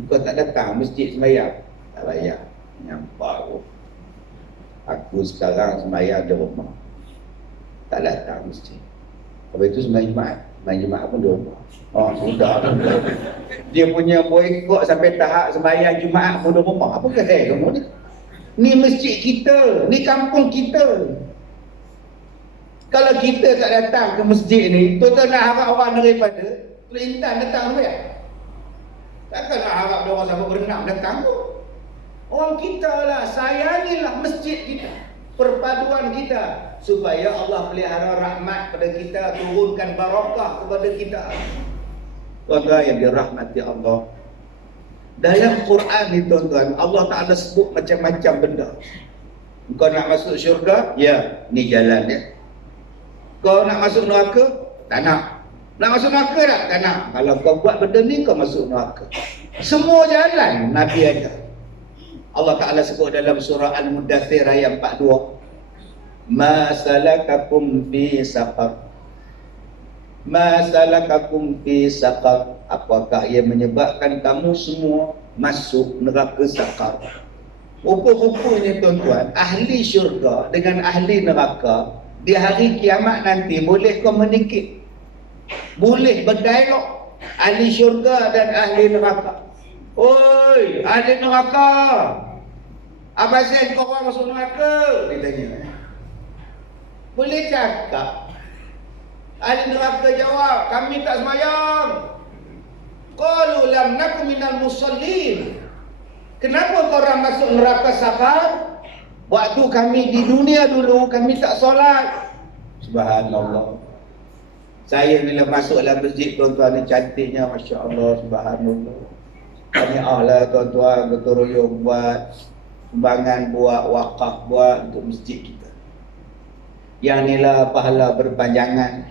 Kau tak datang masjid sembahyang? Tak payah. Nampak. Aku sekarang sembahyang di rumah. Tak datang masjid. Lepas itu sembahyang Jumaat. Sembahyang Jumaat pun di rumah. Oh sudah. Dia punya boikot sampai tahap sembahyang Jumaat pun di rumah. Apa kata kamu ni? Ni masjid kita. Ni kampung kita. Kalau kita tak datang ke masjid ni, tuan-tuan nak harap orang daripada Kelantan datang ke? Takkan nak harap dia orang sampai berenang datang tu. Orang kita lah, sayangilah masjid kita, perpaduan kita, supaya Allah pelihara rahmat pada kita, turunkan barakah kepada kita. Tuan-tuan yang dirahmati Allah, dalam Quran ni tuan-tuan, Allah Ta'ala sebut macam-macam benda. Kau nak masuk syurga? Ya, ni jalan dia. Kau nak masuk neraka? Tak nak. Nak masuk neraka tak? Tak nak. Kalau kau buat benda ni, kau masuk neraka. Semua jalan Nabi ada. Allah Ta'ala sebut dalam surah Al-Mudaththir ayat 42. Ma salakakum fi saqar. Ma salakakum fi saqar. Apakah ia menyebabkan kamu semua masuk neraka saqar? Rupa-rupanya tuan-tuan, ahli syurga dengan ahli neraka di hari kiamat nanti boleh komunikasi, boleh berdialog. Ahli syurga dan ahli neraka. Oi, ahli neraka, apa sih kau orang masuk neraka? Dia tanya. Boleh cakap. Ahli neraka jawab, kami tak sembahyang. Qalu lam nakum minal musallin. Kenapa korang masuk neraka saqar? Waktu kami di dunia dulu, kami tak solat. Subhanallah. Saya bila masuk dalam masjid, tuan-tuan, ni cantiknya, Masya Allah, Subhanallah. Tahniahlah tuan-tuan, berteroyong buat sumbangan, buat wakaf, buat untuk masjid kita. Yang inilah pahala berpanjangan.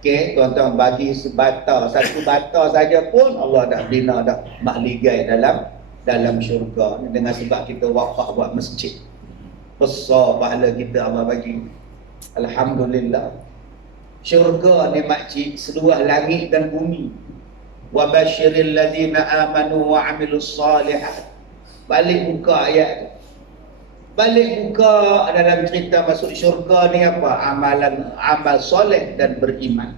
Okey, tuan-tuan, bagi sebatar, satu batar saja pun Allah dah bina dah mahligai dalam syurga dengan sebab kita wakaf buat masjid. Besar pahala kita Allah bagi. Alhamdulillah. Syurga ni makcik seluas langit dan bumi. Wa basyiril ladzina amanu wa amilus solihat. Balik buka ayat tu. Balik buka dalam cerita masuk syurga ni apa? Amal soleh dan beriman.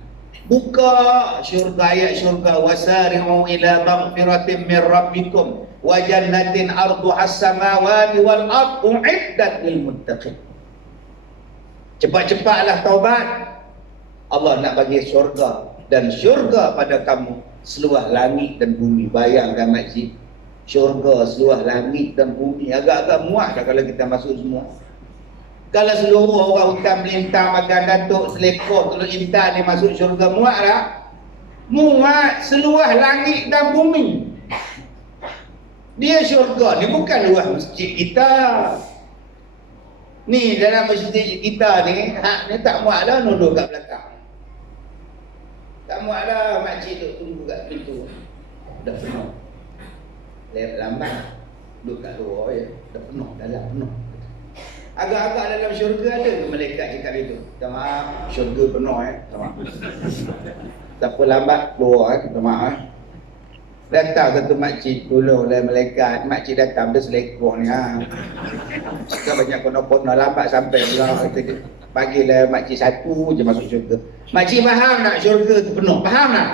Buka syurga, ayat syurga. Wasari'u ila maghfiratin min rabbikum wa jannatin arduha as-samawati wal ard u'iddat lil muttaqin. Cepat-cepatlah taubat. Allah nak bagi syurga, dan syurga pada kamu seluas langit dan bumi. Bayangkan makcik, syurga seluas langit dan bumi. Agak-agak muak dah kalau kita masuk semua. Kalau seluruh orang hutan melintang, makan datuk, selekor, telur intan ni masuk syurga, muak tak? Muak. Seluas langit dan bumi. Dia syurga ni bukan luas masjid kita. Ni dalam masjid kita ni, hak ni tak muak dah nunduk kat belakang. Tak muak dah makcik duk tunggu kat pintu. Dah penuh. Lambat. Duduk kat luar je. Dah penuh, dalam penuh. Agak-agak dalam syurga ada ke malaikat cakap itu? Minta maaf, syurga penuh minta maaf. Siapa lambat keluar minta maaf. Datang satu makcik dulu oleh malaikat. Makcik datang dia selekor ni Kita banyak kono-kono lambat sampai pula. Bagilah makcik satu je masuk syurga. Makcik faham tak syurga tu penuh? Faham tak?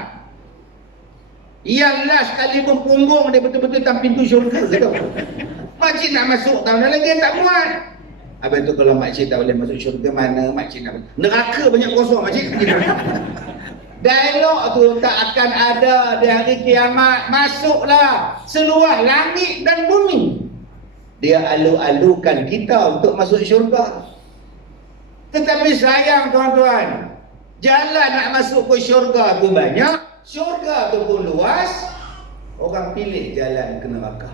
Yang last kali punggung dia betul-betul dalam pintu syurga gitu. Makcik nak masuk tahun lagi tak muat. Habis tu kalau makcik tak boleh masuk syurga, mana makcik nak? Neraka banyak kosong makcik. Dialog tu tak akan ada di hari kiamat. Masuklah seluas langit dan bumi. Dia alu-alukan kita untuk masuk syurga. Tetapi sayang tuan-tuan, jalan nak masuk ke syurga tu banyak, syurga tu pun luas. Orang pilih jalan ke neraka.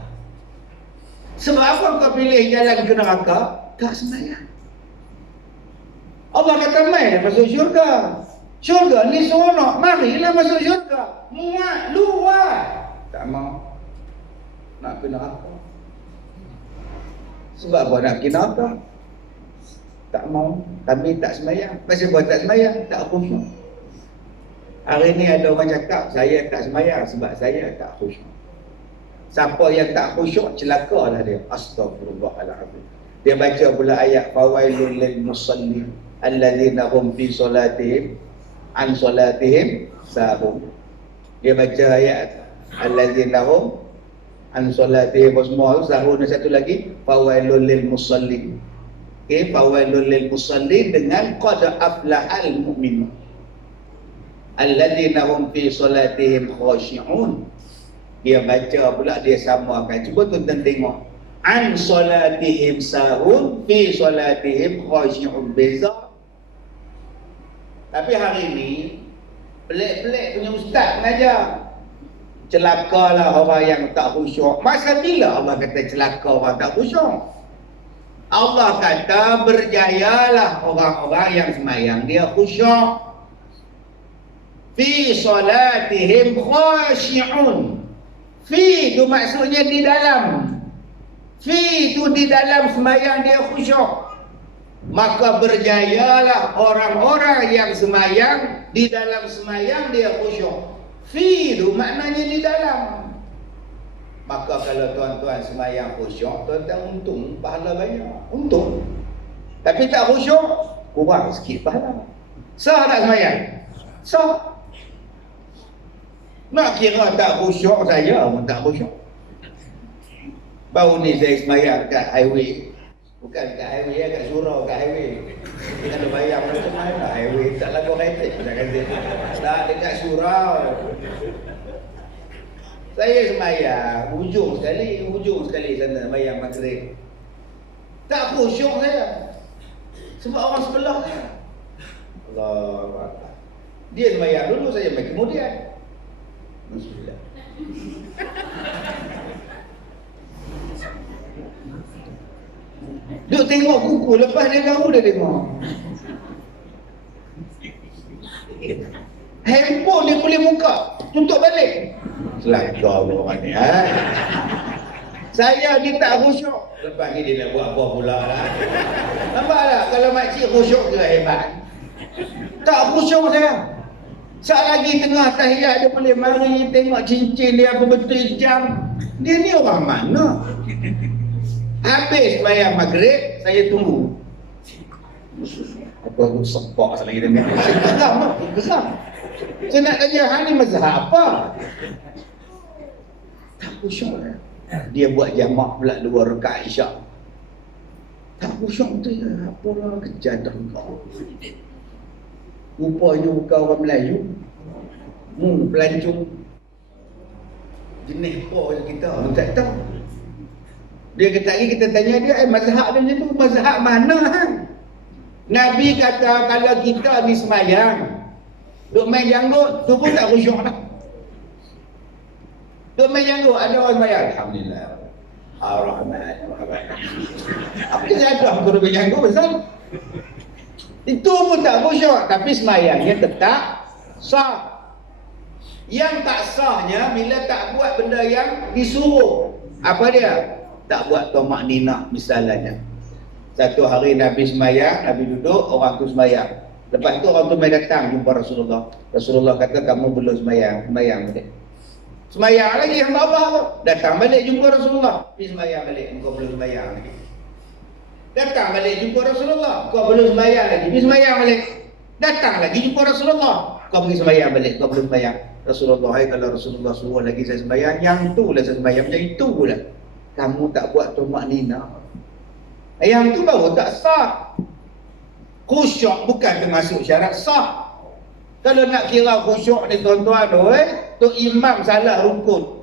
Sebab apa kau pilih jalan ke neraka? Tak sembahyang. Allah kata mai masuk syurga. Syurga ni seronok, marilah masuk syurga. Muat, luas. Tak mau. Nak pergi neraka. Sebab apa nak pergi neraka? Tak mau. Kami tak sembahyang. Pasal buat tak sembahyang, tak khusyuk. Hari ni ada orang cakap, saya tak sembahyang sebab saya tak khusyuk. Siapa yang tak khusyuk, celakalah dia. Astaghfirullahaladzim. Dia baca pula ayat fawailul lil musallin alladzina hum fi solatihim an solatihim sahun. Dia baca ayat alladzina hum an solatihim wasma'u sahun. Satu lagi fawailul lil musallin. Okey, fawailul lil musallin dengan qad aflahal mu'minun alladzina hum fi solatihim khashi'un. Dia baca pula, dia samakan. Cuba tuan-tuan tengok. An solatihim sahun fi solatihim khashi'un. Beza. Tapi hari ni pelik-pelik punya ustaz mengajar. Celakalah orang yang tak khusyuk. Masa bila Allah kata celaka orang tak khusyuk? Allah kata berjayalah orang-orang yang semayang dia khusyuk. Fi salatihim khashi'un. Fi itu maksudnya di dalam. Fi itu di dalam semayang dia khusyuk. Maka berjayalah orang-orang yang semayang di dalam semayang dia khusyuk. Fi itu maknanya di dalam. Maka kalau tuan-tuan semayang khusyuk, tuan-tuan untung, pahala banyak. Untung. Tapi tak khusyuk, kurang sikit pahala. Sah tak semayang? Sah. Nak kira tak khusyuk saja pun tak khusyuk. Baru ni saya semayang kat highway. Bukan kat highway, kat surau, kat highway. Kalau bayang macam mana highway, tak lagu heritage nak kata. Tak dekat surau. Saya semayang, hujung sekali sana semayang maghrib. Tak khusyuk saya. Sebab orang sebelah saya. Allah Akbar. Dia semayang dulu, saya main kemudian. Bismillah. Duk tengok kuku, lepas dia baru dia tengok. Handphone dia boleh buka, tutup balik. Selangkau orang ni. Saya ni tak khusyuk. Lepas ni dia nak buat apa pula lah. Nampak tak? Kalau makcik khusyuk ke hebat? Tak khusyuk saya. Saat lagi tengah tahiyat dia boleh mari tengok cincin dia apa betul jam. Dia ni orang mana? Habis sembahyang maghrib, saya tunggu. Apa aku sepak selagi dengan geram. Saya nak tanya, hang ni mazhab apa? Tak khusyuk. Dia buat jamak pula 2 rakaat isyak. Tak khusyuk tu ya. Apalah kejar dah kau. Rupanya bukan orang Melayu. Pelancong. Jenis apa kita, tak tahu. Dia kata lagi, kita tanya dia, mazhab dia macam tu, mazhab mana hang? Nabi kata kalau kita ni semayang, duk main janggut, tu pun tak khusyuk dah. Duk main janggut, ada orang semayang, alhamdulillah. Ar-Rahman. Apa dia jatuh aku duk main janggut besar? Itu pun tak khusyuk, tapi semayangnya tetap sah. Yang tak sahnya bila tak buat benda yang disuruh. Apa dia? Tak buat tomak ninah misalnya. Satu hari Nabi semayang, Nabi duduk, orang tu semayang. Lepas tu orang tu mai datang jumpa Rasulullah. Rasulullah kata kamu belum semayang, semayang balik. Semayang lagi hamba Allah tu. Datang balik jumpa Rasulullah. Pergi semayang balik, engkau belum semayang lagi. Datang balik jumpa Rasulullah. Kau belum semayang lagi, pergi semayang balik. Datang lagi jumpa Rasulullah. Kau pergi semayang balik, kau belum semayang. Rasulullah, kalau Rasulullah suruh lagi saya semayang, yang tu lah saya semayang, macam itu pula. Kamu tak buat tomak nina. Yang tu baru tak sah. Khusyuk bukan termasuk syarat sah. Kalau nak kira khusyuk ni tuan-tuan tu, imam salah rukun,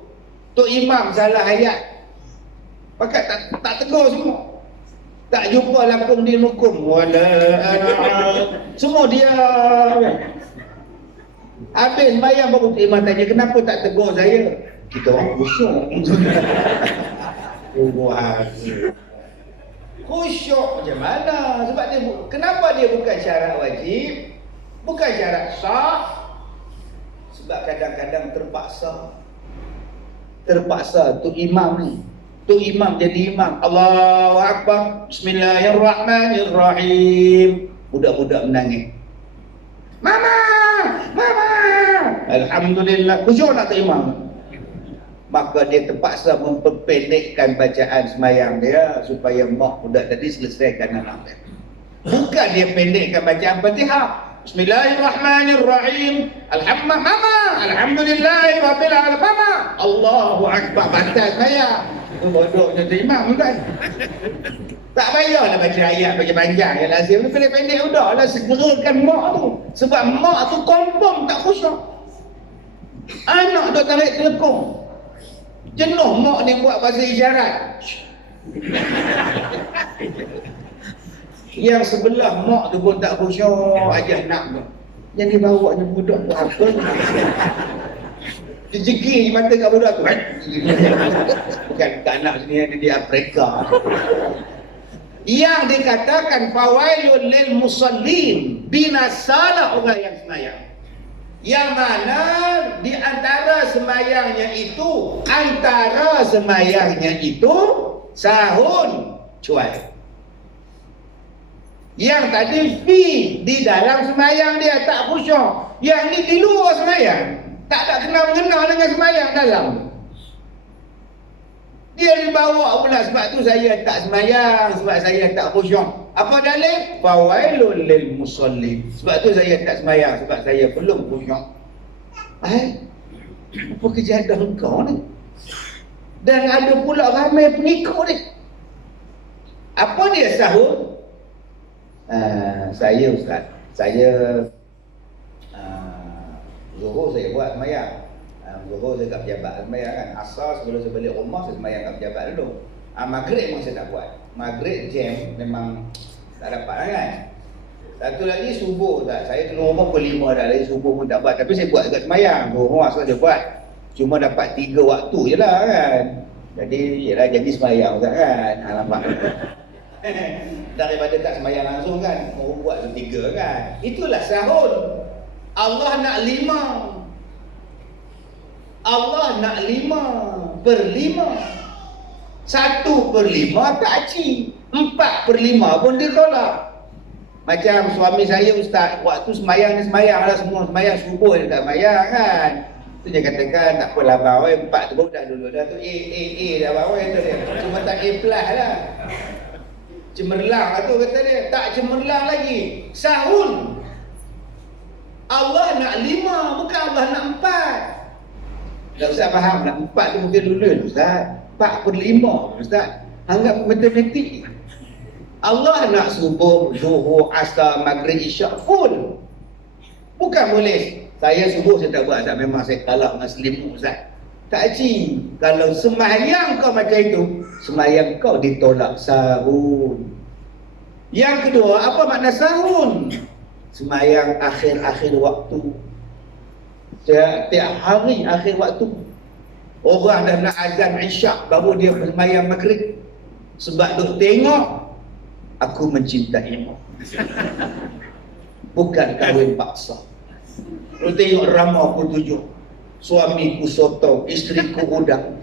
tu imam salah ayat, pakat tak tegur semua. Tak jumpa lakung di hukum. Semua dia. Habis sembahyang baru imam tanya, kenapa tak tegur saya? Kita orang khusyuk. Khusyuk macam mana? Sebab dia kenapa dia bukan syarat wajib, bukan syarat sah? Sebab kadang-kadang terpaksa tu imam ni. Tu imam jadi imam. Allahu Akbar. Bismillahirrahmanirrahim. Budak-budak menangis. Mama! Alhamdulillah. Khusyuk nak tu imam. Maka dia terpaksa memperpendekkan bacaan semayang dia supaya mak budak tadi selesaikan anak dia. Bukan dia pendekkan bacaan Fatihah. Bismillahirrahmanirrahim. Alhamdulillahirabbil alamin. Mama. Allahu Akbar. Batal semayang. Itu bodohnya tu imam kan. Tak payahlah baca ayat panjang-panjang yang lazim. Pendek-pendek udahlah, segerakan mak tu. Sebab mak tu confirm tak khusyuk. Anak tu tarik telekong. Jenuh mak ni buat bahasa isyarat. Yang sebelah mak tu pun tak khusyuk, ajak nak tu. Yang dia bawa ni budak tu apa? Dia jegir mata kat budak tu. Bukan kat anak sini, ada di Afrika. Yang dikatakan fawailul lil musallin, binasalah orang yang sembahyang. Yang mana di antara sembahyangnya itu sahun cuai. Yang tadi fi di dalam sembahyang dia tak khusyuk. Yang ni di luar sembahyang, tak ada kena-mengena dengan sembahyang dalam. Dia dibawa pula, sebab tu saya tak sembahyang, sebab saya tak khusyuk. Apa dalil? Fawailul lil musallin. Sebab tu saya tak sembahyang, sebab saya belum khusyuk. Apa kejadian kau ni? Dan ada pula ramai pengikut ni. Apa dia sahur? Saya Ustaz, saya Zuhur saya buat sembahyang. Zuhur saya kat pejabat sembahyang kan. Asar sebelum saya balik rumah saya sembahyang kat pejabat dulu. Maghrib memang saya tak buat. Maghrib jam memang tak dapat kan. Satu lagi subuh tak. Saya keluar rumah pukul 5 dah. Lagi subuh pun tak buat. Tapi saya buat dekat sembahyang. Zuhur asal saya buat. Cuma dapat 3 waktu je lah kan. Jadi yelah jadi sembahyang Ustaz kan. Nampak. Daripada tak sembahyang langsung kan. Mau buat setiga kan. Itulah sahur. Allah nak 5. Allah nak 5/5. 1/5 tak aci. 4/5 pun dia tolak. Macam suami saya Ustaz, waktu sembahyang lah semua sembahyang subuh dia tak sembahyang kan. Tu dia katakan tak apalah bawai 4 tu dah dulu dah tu A dah bawai tu dia. Cuma tak A+ lah. Cemerlang lah tu kata dia. Tak cemerlang lagi. Sahun. Allah nak 5, bukan Allah nak 4. Tak usah faham nak 4 tu mungkin dulu Ustaz. 4/5 Ustaz. Anggap matematik. Allah nak subuh, zuhur, asar, maghrib, isyak full. Bukan boleh. Saya subuh saya tak buat Ustaz. Memang saya kalah dengan selimut Ustaz. Tak aci. Kalau sembahyang kau macam itu, sembahyang kau ditolak sahun. Yang kedua, apa makna sahun? Sembahyang akhir-akhir waktu. Tiap hari akhir waktu. Orang dah nak azan isyak baru dia sembahyang maghrib. Sebab duk tengok aku mencintaimu. Bukan kahwin paksa. Duk tengok drama aku 7. Suamiku sotong, isteriku udang.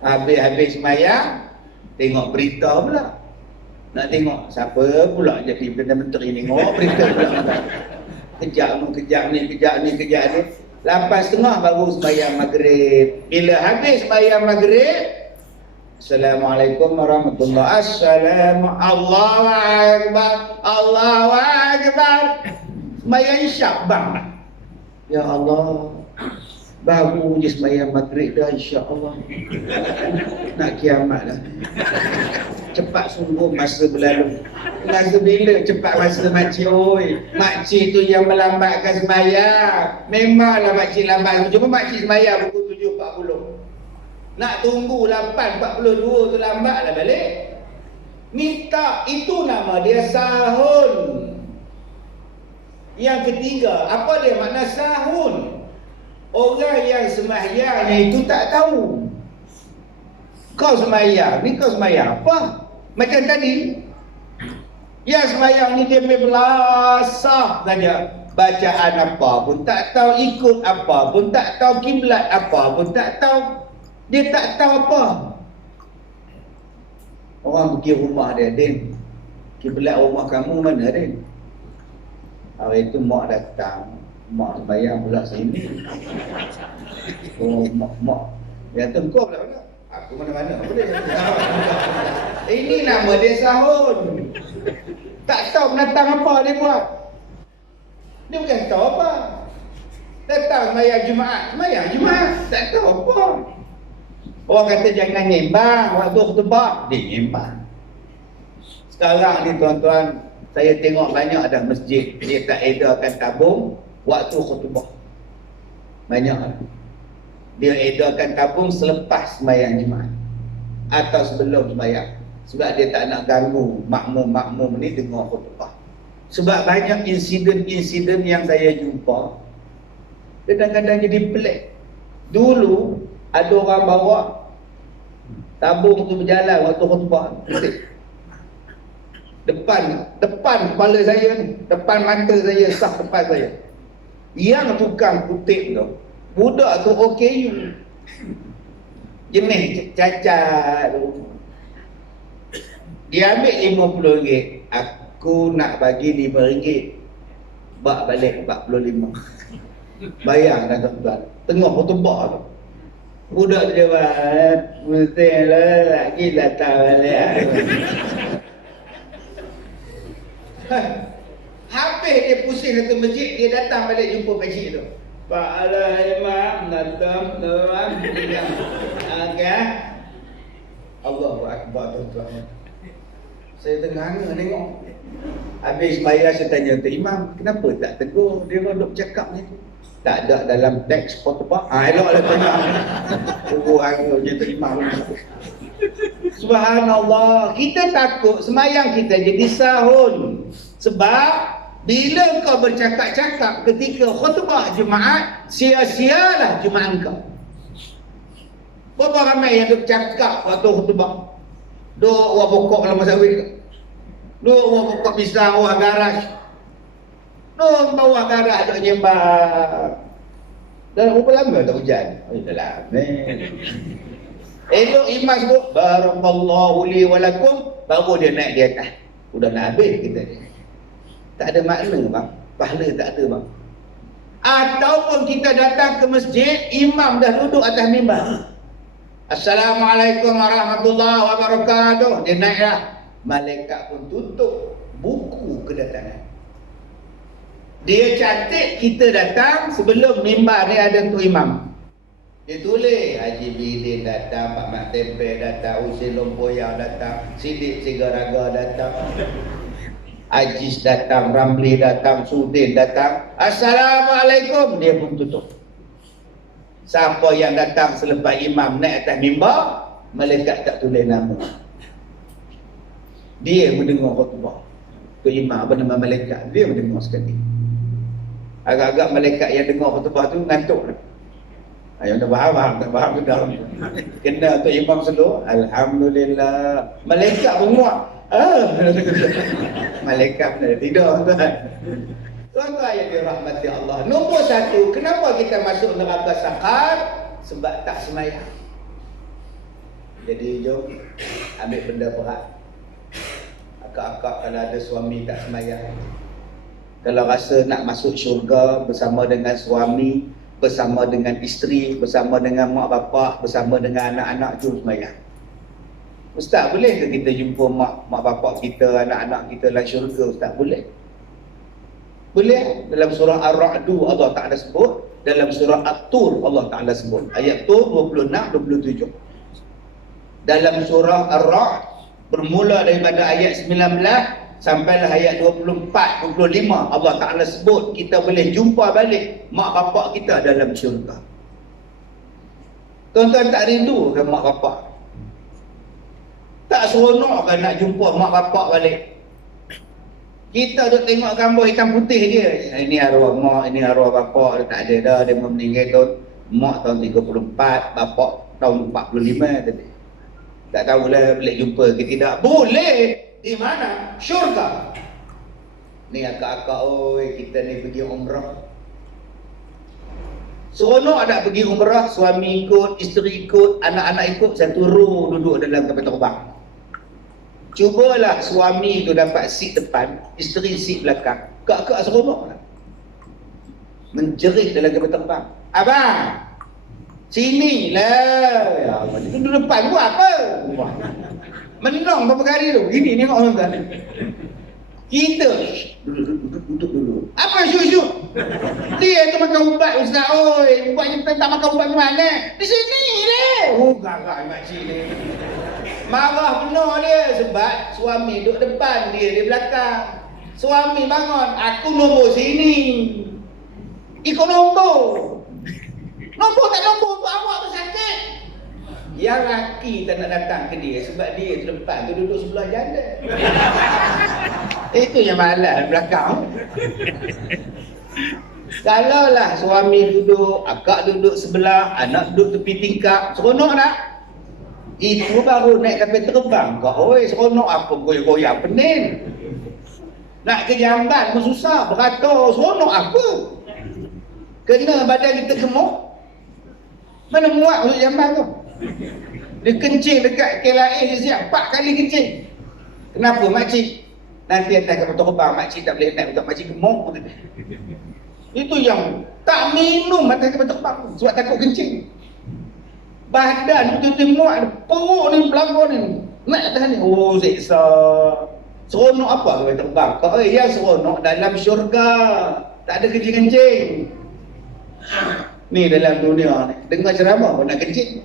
Habis sembahyang, tengok berita pula. Nak tengok siapa pula jadi Perdana Menteri ni. Tengok berita pula. Kejap ni. 8:30 baru sembahyang maghrib. Bila habis sembahyang maghrib, Assalamualaikum warahmatullahi wabarakatuh. Allahu Akbar. Sembahyang isyak bang. Ya Allah, baru je sembahyang maghrib dah insya-Allah. Nak kiamat dah. Cepat sungguh masa berlalu. Masa bila cepat masa makcik oi. Makcik tu yang melambatkan sembahyang. Memanglah makcik lambat. Cuma makcik sembahyang pukul 7.40. Nak tunggu 8.42 tu lambatlah balik. Minta, itu nama dia sahun. Yang ketiga, apa dia makna sahun? Orang yang sembahyangnya itu tak tahu. Kau sembahyang, ni kau sembahyang apa? Macam tadi, yang sembahyang ni dia belasah saja. Bacaan apa pun tak tahu, ikut apa pun tak tahu, kiblat apa pun tak tahu. Dia tak tahu apa. Orang pergi rumah dia, Din, kiblat rumah kamu mana, Din? Hari itu mak datang, mak sembahyang pula sini. Oh, mak. Yang tu kau pula mana? Aku mana-mana boleh. Ini nama dia sahun. Tak tahu penatang apa dia buat. Dia bukan tahu apa. Datang sembahyang Jumaat. Tak tahu apa. Orang kata jangan nyembang waktu khutbah, dia nyembang. Sekarang ni tuan-tuan, saya tengok banyak ada masjid dia tak edarkan tabung waktu khutbah. Banyak. Dia edarkan tabung selepas sembahyang Jumaat atau sebelum sembahyang. Sebab dia tak nak ganggu makmum-makmum ni dengar khutbah. Sebab banyak insiden-insiden yang saya jumpa, kadang-kadang jadi pelik. Dulu ada orang bawa Tabung tu berjalan waktu khutbah. Depan kepala saya ni, depan mata saya, sah depan saya. Yang tukang kutip tu, budak tu OKU. Jenis cacat tu. Dia ambil RM50. Aku nak bagi RM5. Bak balik 45. Bayang dah tuan-tuan. Tengah khutbah tu. Budak tu jawab, mestilah lagi datang balik. Habis dia pusing satu masjid, dia datang balik jumpa pakcik tu. Pak Imam datang tuan. Okey. Allahu Akbar tuan-tuan. Saya tengah tengok. Habis bayar saya tanya Tuan Imam, kenapa tak tegur? Dia duduk cakap ni. Tak ada dalam teks khutbah. Eloklah tanya. Tegur aku je Tuan Imam. Subhanallah, kita takut semayang kita jadi sahun. Sebab bila kau bercakap-cakap ketika khutbah Jumaat, sia-sialah Jumaat kau. Berapa ramai yang bercakap waktu khutbah? Duk orang pokok dalam sawit. Duk orang pokok pisang, orang garaj. Duk bawah garaj duk nyembah. Dah berapa lama tak hujan? Oh, dah lama. Elok imam sebut barakallahu li wa lakum, baru dia naik di atas. Sudah nak habis kita ni. Tak ada makna bang. Pahala tak ada bang. Ataupun kita datang ke masjid, imam dah duduk atas mimbar. Assalamualaikum warahmatullahi wabarakatuh. Dia naik dah. Malaikat pun tutup buku kedatangan. Dia catat kita datang sebelum mimbar ni ada tu imam. Dia tulis Haji Bidin datang, Pak Mat Tempel datang, Husin Lompoyang datang, Sidik Sigaraga datang, Ajis datang, Ramli datang, Sudin datang. Assalamualaikum. Dia pun tutup. Siapa yang datang selepas imam naik atas mimbar, malaikat tak tulis nama. Dia mendengar khutbah. Tu imam apa nama malaikat, dia mendengar sekali. Agak-agak malaikat yang dengar khutbah tu ngantuk. Yang dah faham, tak faham ke dalam. Kena tu imam selalu, alhamdulillah. Malaikat pun muak. Malaikat benar tidak tuan. Tuan-tuan yang dirahmati Allah. Nombor satu, kenapa kita masuk neraka sakar? Sebab tak semayang. Jadi jom ambil benda berat. Akak-akak kalau ada suami tak semayang, kalau rasa nak masuk syurga bersama dengan suami, bersama dengan isteri, bersama dengan mak bapak, bersama dengan anak-anak, jom semayang. Ustaz, boleh ke kita jumpa mak bapak kita, anak-anak kita dalam syurga? Ustaz, boleh. Boleh. Dalam surah Ar-Ra'du Allah Ta'ala sebut, dalam surah At-Tur Allah Ta'ala sebut. Ayat Tur 26-27. Dalam surah Ar-Ra'd bermula daripada ayat 19 sampailah ayat 24-25 Allah Ta'ala sebut kita boleh jumpa balik mak bapak kita dalam syurga. Tuan-tuan tak rindu ke mak bapak? Tak seronok kan nak jumpa mak bapak balik? Kita duk tengok gambar hitam putih je. Ini arwah mak, ini arwah bapak. Dia tak ada dah, dia meninggal tahun mak tahun 34, bapak tahun 45 tadi. Tak tahulah boleh jumpa ke tidak. Boleh. Di mana? Syurga. Ni akak-akak, oi, kita ni pergi umrah. Seronok nak pergi umrah, suami ikut, isteri ikut, anak-anak ikut, satu row duduk dalam kapal terbang. Cubalah suami tu dapat seat depan, isteri seat belakang. Kak-kak seronok tak? Menjerit dalam kapal terbang. Abang, sini lah. Ya Allah, duduk depan buat apa? Menang berapa kali tu? Ini tengok tuan-tuan. Kita duduk dulu. Apa syuk-syuk? Dia tu makan ubat ustaz. Oi, buatnya tak makan ubat ke mana? Di sini dia. Oh, gagal makcik ni. Marah penuh dia sebab suami duduk depan, dia di belakang. Suami bangun, aku nombor sini. Ikut nombor. Nombor tak nombor, buat awak tu sakit. Yang laki tak nak datang ke dia sebab dia tu depan tu duduk sebelah janda. Itu yang malas belakang. Kalaulah suami duduk, akak duduk sebelah, anak duduk tepi tingkap, seronok tak? Itu baru naik kapal terbang. Kau oi seronok apa goyang-goyang pening. Nak ke jamban pun susah, beratur seronok apa? Kena badan kita gemuk. Mana muat untuk jamban tu? Dia kencing dekat KLIA dia siap 4 kali kencing. Kenapa makcik? Nanti atas kapal terbang makcik tak boleh naik untuk makcik gemuk. Itu yang tak minum atas kapal terbang sebab takut kencing. Badan betul-betul muat, perut ni belakang ni nak atas ni, oh seksa. Seronok apa kapal terbang? Kau yang seronok dalam syurga, tak ada kencing-kencing. Ni dalam dunia ni dengar ceramah pun nak kencing.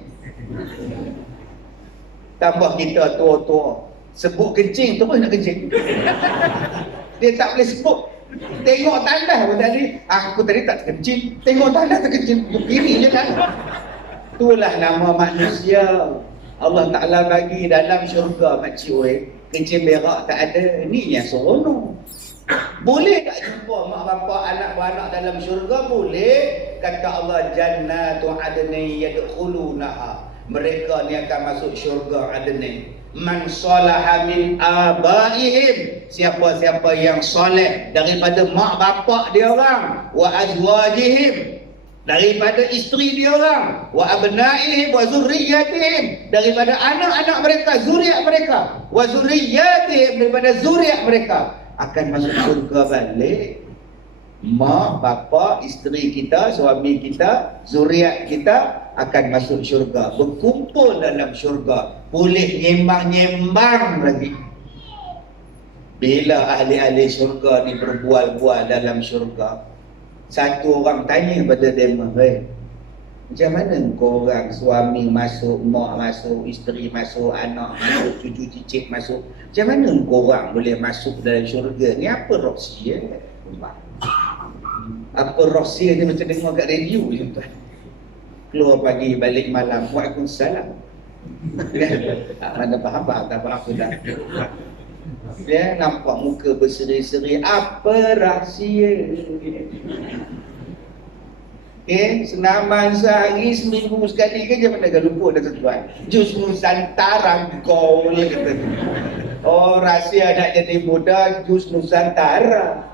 Tambah kita tua-tua sebut kencing terus nak kencing. Dia tak boleh sebut. Tengok tandas pun tadi, aku tadi tak kencing, tengok tandas tak kencing, begini je kan. Itulah nama manusia. Allah Ta'ala bagi dalam syurga makcik oi, kencing berak tak ada. Ni yang seronok. Boleh tak jumpa mak bapak anak beranak dalam syurga? Boleh. Kata Allah, jannatu adnin yadkhulunaha. Mereka ni akan masuk syurga adnin. Man salaha min abaihim, siapa-siapa yang soleh daripada mak bapak dia orang, wa azwajihim, daripada isteri dia orang, wa abnaihim wa zurriyyatihim, daripada anak-anak mereka, zuriat mereka, wa zurriyyatihim, daripada zuriat mereka, akan masuk syurga balik. Mak, bapa, isteri kita, suami kita, zuriat kita akan masuk syurga, berkumpul dalam syurga, boleh nyembang-nyembang lagi. Bila ahli-ahli syurga ni berbual-bual dalam syurga, satu orang tanya pada dema, macam mana kau orang suami masuk, mak masuk, isteri masuk, anak masuk, cucu cicit masuk, macam mana kau orang boleh masuk dalam syurga ni? Apa rahsia? Apa rahsia ni? Macam dengar kat radio je tuan. Keluar pagi balik malam, waalaikumsalam. Mana faham tak faham sudah. Dia nampak muka berseri-seri, apa rahsia? Senaman sehari seminggu sekali ke je, mana dah lupa dah tuan. Jus Nusantara gol kata. Oh, rahsia nak jadi muda, jus Nusantara.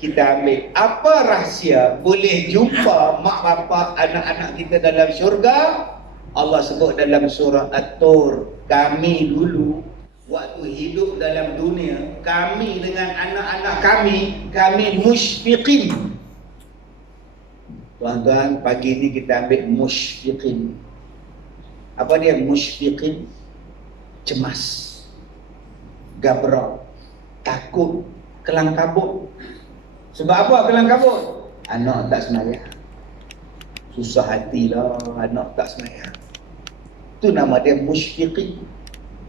Kita ambil apa rahsia boleh jumpa mak bapak anak-anak kita dalam syurga. Allah sebut dalam surah At-Tur, kami dulu waktu hidup dalam dunia, kami dengan anak-anak kami musyfiqin. Tuan-tuan, pagi ni kita ambil musyfiqin. Apa dia musyfiqin? Cemas, gabrau, takut, kelang kabut. Sebab apa kelang kabut? Anak tak semayang. Susah hatilah anak tak semayang. Itu nama dia musyfiqin.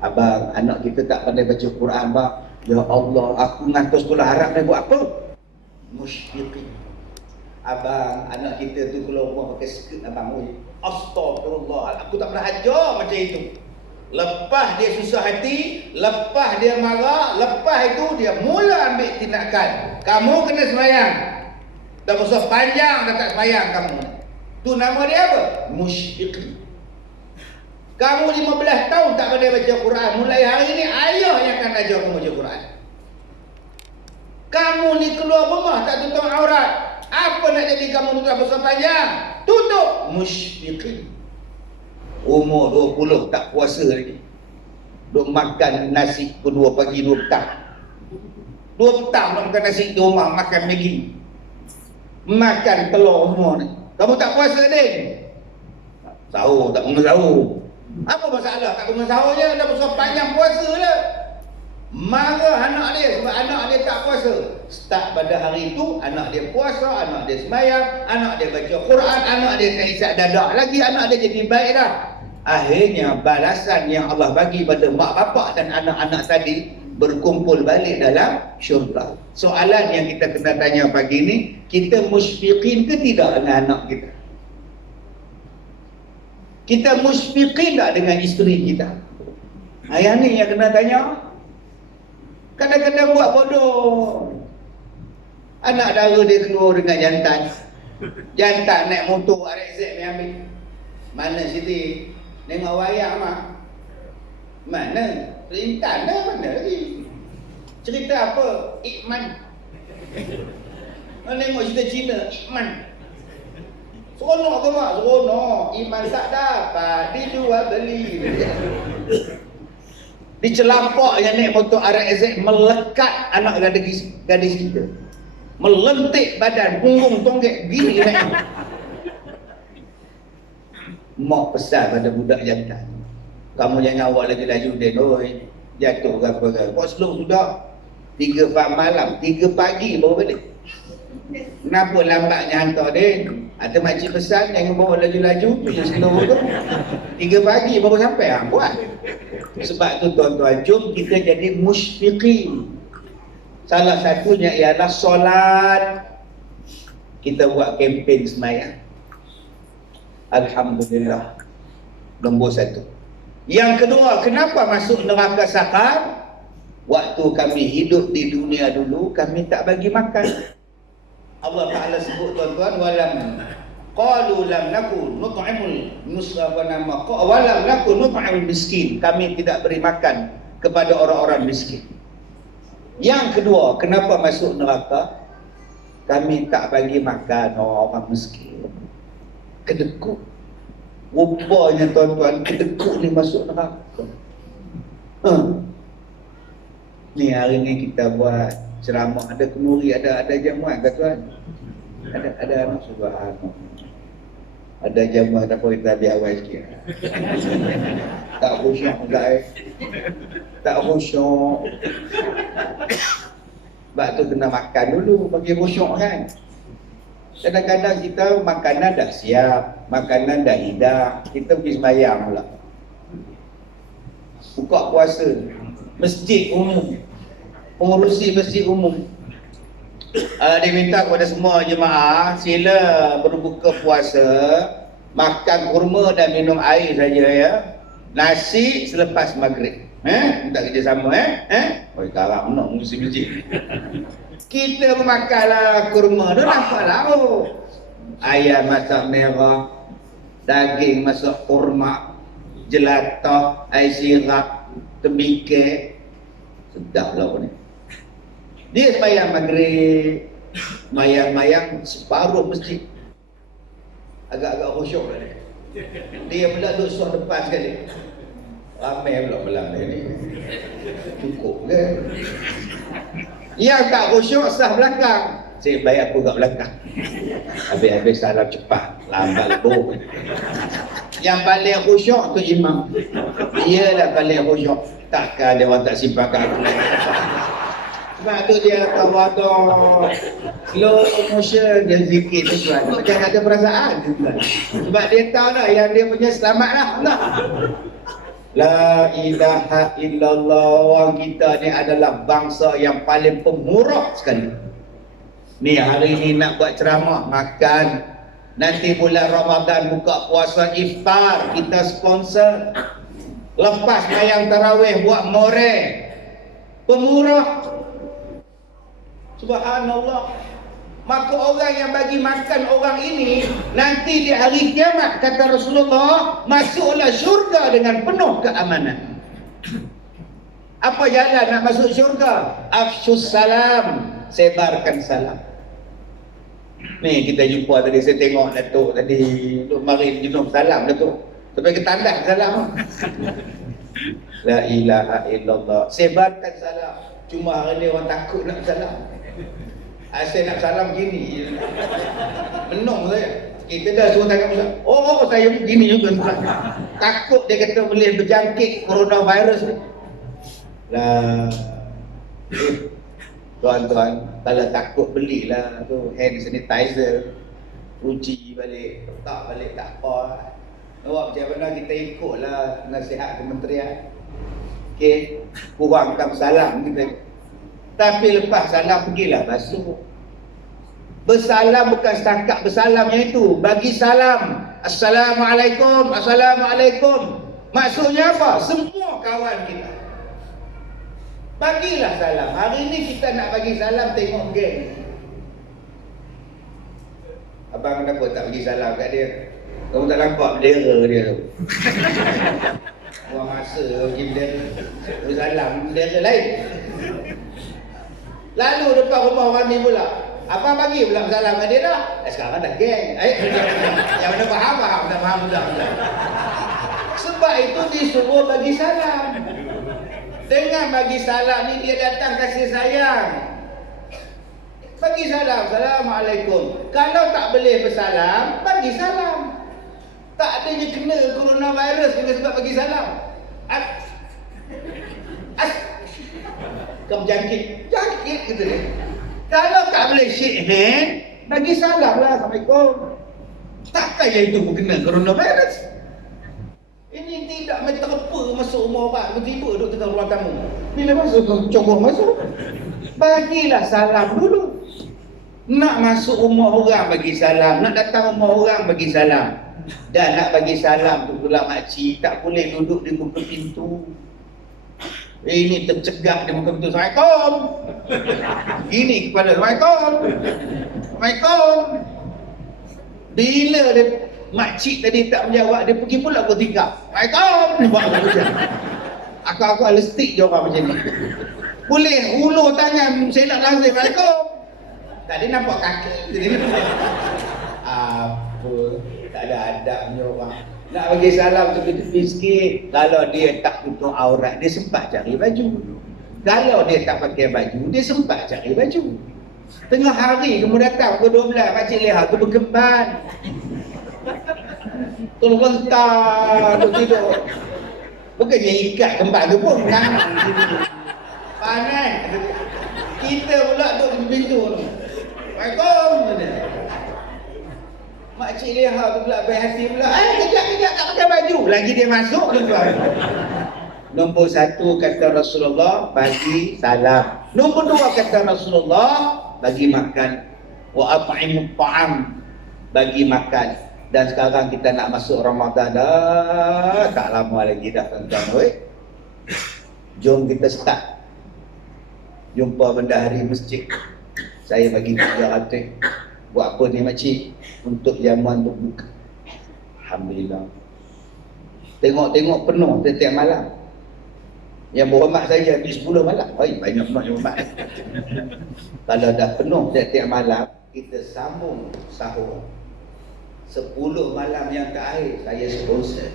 Abang, anak kita tak pandai baca Quran bang. Ya Allah, aku ngantar sekolah Arab ni buat apa? Musyfiqin. Abang, anak kita tu kalau rumah pakai skirt abang, oi, astagfirullah, aku tak pernah ajar macam itu. Lepas dia susah hati, lepas dia marah, lepas itu dia mula ambil tindakan. Kamu kena sembahyang. Dah besar panjang dah tak sembahyang kamu. Tu nama dia apa? Musyfiqin. Kamu 15 tahun tak pandai baca Quran, mulai hari ni ayah yang akan ajar kamu baca Quran. Kamu ni keluar rumah tak tutup aurat. Apa nak jadi kamu tutup besar panjang? Tutup. Musyfiqin. Umur 20 tak puasa lagi. Duk makan nasi kedua pagi 2 petang. 2 petang nak makan nasi di rumah, makan Maggi, makan telur semua ni. Kamu tak puasa din? Sahur tak bangun sahur. Apa masalah? Tak bangun sahur je, dah besar panjang puasa je. Marah anak dia sebab anak dia tak puasa. Start pada hari itu anak dia puasa, anak dia sembahyang, anak dia baca Quran, anak dia tak isap dadak lagi, anak dia jadi baik dah. Akhirnya balasan yang Allah bagi pada mak bapak dan anak-anak tadi berkumpul balik dalam syurga. Soalan yang kita kena tanya pagi ni, kita musyfiqin ke tidak dengan anak kita? Kita musyfiqin tak dengan isteri kita? Yang ni yang kena tanya. Kadang-kadang buat bodoh. Anak dara dia keluar dengan jantan. Jantan naik motor RX-Z ni ambil. Mana Siti? Tengok wayang mah. Mana? Perintah dah mana lagi? Cerita apa? Ikman. Tengok cerita Cina, Ikman. Seronok ke mak? Seronok. Iman tak dapat dijual beli. Dicelapak yang naik motor RX melekat anak gadis kita. Melentik badan, punggung tonggek gini naik. Mak pesan pada budak jantan, kamu jangan awak lagi laju den, oi. Jatuh ke apa-apa. Kau slow sudah 3 malam, 3 pagi baru balik. Kenapa lambatnya hantar den? Atau makcik pesan jangan bawa laju-laju tu yang slow tu. 3 pagi baru sampai, buat. Sebab tu tuan-tuan, jom kita jadi musyfiqin. Salah satunya ialah solat. Kita buat kempen semayang. Alhamdulillah. Nombor 1. Yang kedua, kenapa masuk neraka sakar? Waktu kami hidup di dunia dulu, kami tak bagi makan. Allah Ta'ala sebut tuan-tuan, qalu lam nakun nut'imul walam nakun nut'imul miskin. Kami tidak beri makan kepada orang-orang miskin. Yang kedua, kenapa masuk neraka? Kami tak bagi makan orang miskin. Kedekut. Rupanya tuan-tuan, kedekut ni masuk neraka. Ni hari ni kita buat ceramah, ada kemuri, ada jamuan ke tuan? Ada subhanallah. Ada jamuan, tapi kita biar awal sikit. Tak khusyuk guys. Tak khusyuk. Sebab tu kena makan dulu bagi khusyuk kan. Kadang-kadang kita makanan dah siap, makanan dah hidang, kita pergi sembahyang pula. Buka puasa, masjid umum, pengurusi masjid umum. Dia minta kepada semua jemaah, sila berbuka puasa, makan kurma dan minum air saja ya. Nasi selepas maghrib. Minta kerjasama Oh, karam nak mengurusi masjid. Kita memakanlah kurma tu nampaklah ayam masak merah, daging masak kurma, jelatah, air sirap, tembikar. Sedaplah ni. Dia sembahyang maghrib, mayang-mayang separuh masjid. Agak-agak khusyuk lah dia. Dia pula duduk suah depan sekali. Ramai pula malam ni. Cukup ke? Yang tak khusyuk sah belakang. Saya baik aku kat belakang. Habis-habis salam cepat, lambat lebur. Yang paling khusyuk tu imam. Dia lah paling khusyuk. Takkan dia orang tak simpan kat aku. Sebab tu dia tawaduk, slow motion, dia zikir tu tuan. Macam ada perasaan tu tuan. Sebab dia tahu dah yang dia punya selamat lah. La ilaha illallah. Orang kita ni adalah bangsa yang paling pemurah sekali. Ni hari ni nak buat ceramah, makan. Nanti bulan Ramadan buka puasa iftar, kita sponsor. Lepas mayang tarawih buat more. Pemurah. Subhanallah. Maka orang yang bagi makan orang ini, nanti di hari kiamat kata Rasulullah, masuklah syurga dengan penuh keamanan. Apa jalan nak masuk syurga? Afsyus salam, sebarkan salam. Ni kita jumpa tadi, saya tengok Datuk tadi, Datuk Marin Junub salam Datuk. Sampai ke tandas salam. La ilaha illallah. Sebarkan salam. Cuma hari ni orang takut nak salam. Saya nak salam gini. Menung saya. Kita dah suruh tangan Ustaz. Oh, saya begini juga Ustaz. Takut dia kata boleh berjangkit coronavirus ni. Lah. Tuan-tuan, kalau takut belilah tu hand sanitizer. Uji balik, letak balik tak apa. Awak macam mana kita ikutlah nasihat kementerian. Okey, kurangkan salam kita. Tapi lepas salam pergilah basuh. Bersalam bukan setakat bersalamnya itu. Bagi salam. Assalamualaikum. Assalamualaikum. Maksudnya apa? Semua kawan kita. Bagilah salam. Hari ni kita nak bagi salam, tengok geng. Abang kenapa tak bagi salam kat dia? Kamu tak nampak bendera dia tu. Buang masa pergi bendera. Salam bendera lain. Lalu depan rumah orang ni pula. Abang bagi pula salam dengan dia dah. Sekarang dah geng. Yang mana faham dah faham dah. Sebab itu disuruh bagi salam. Dengan bagi salam ni dia datang kasih sayang. Bagi salam, Assalamualaikum. Kalau tak boleh bersalam, bagi salam. Tak adanya kena coronavirus dengan sebab bagi salam. Kamu jangkit kata dia. Kalau tak boleh shake hand, bagi salam lah. Assalamualaikum. Takkan yang itu pun kena coronavirus. Ini tidak main terpa masuk rumah orang. Tiba-tiba duduk tengah ruang tamu. Bila masuk, congok masuk. Bagilah salam dulu. Nak masuk rumah orang bagi salam. Nak datang rumah orang bagi salam. Dan nak bagi salam tu pula makcik tak boleh duduk di muka pintu. Ini tercegah di muka pintu. Assalamualaikum. Gini kepada Assalamualaikum. Assalamualaikum. Bila dia makcik tadi tak menjawab, dia pergi pula ke tingkap. Assalamualaikum. Aku lestik je orang macam ni. Boleh ulur tangan selak lazim. Assalamualaikum. Tadi nampak kaki. Apa? Tak ada adabnya orang. Nak bagi salam tepi-tepi sikit. Kalau dia tak tutup aurat, dia sempat cari baju. Kalau dia tak pakai baju, dia sempat cari baju. Tengah hari kamu datang ke 12, makcik lihat tu berkemban. Terlentar, tu tidur. Bukannya ikat kembar tu pun panas. Kita pula duduk di pintu tu. Assalamualaikum. Makcik lihat tu pula berhati pula. Kejap tak pakai baju. Lagi dia masuk tu tuan. Nombor 1 kata Rasulullah, bagi salam. Nombor 2 kata Rasulullah, bagi makan. Wa at'imut ta'am, bagi makan. Dan sekarang kita nak masuk Ramadan dah. Tak lama lagi dah tuan-tuan. Jom kita start. Jumpa bendahari masjid. Saya bagi 300. Buat apa ni makcik? Untuk jamuan berbuka. Alhamdulillah. Tengok-tengok penuh setiap malam. Yang berhormat saja habis 10 malam. Banyak penuh yang berhormat. Kalau dah penuh setiap malam, kita sambung sahur. 10 malam yang terakhir saya sponsor.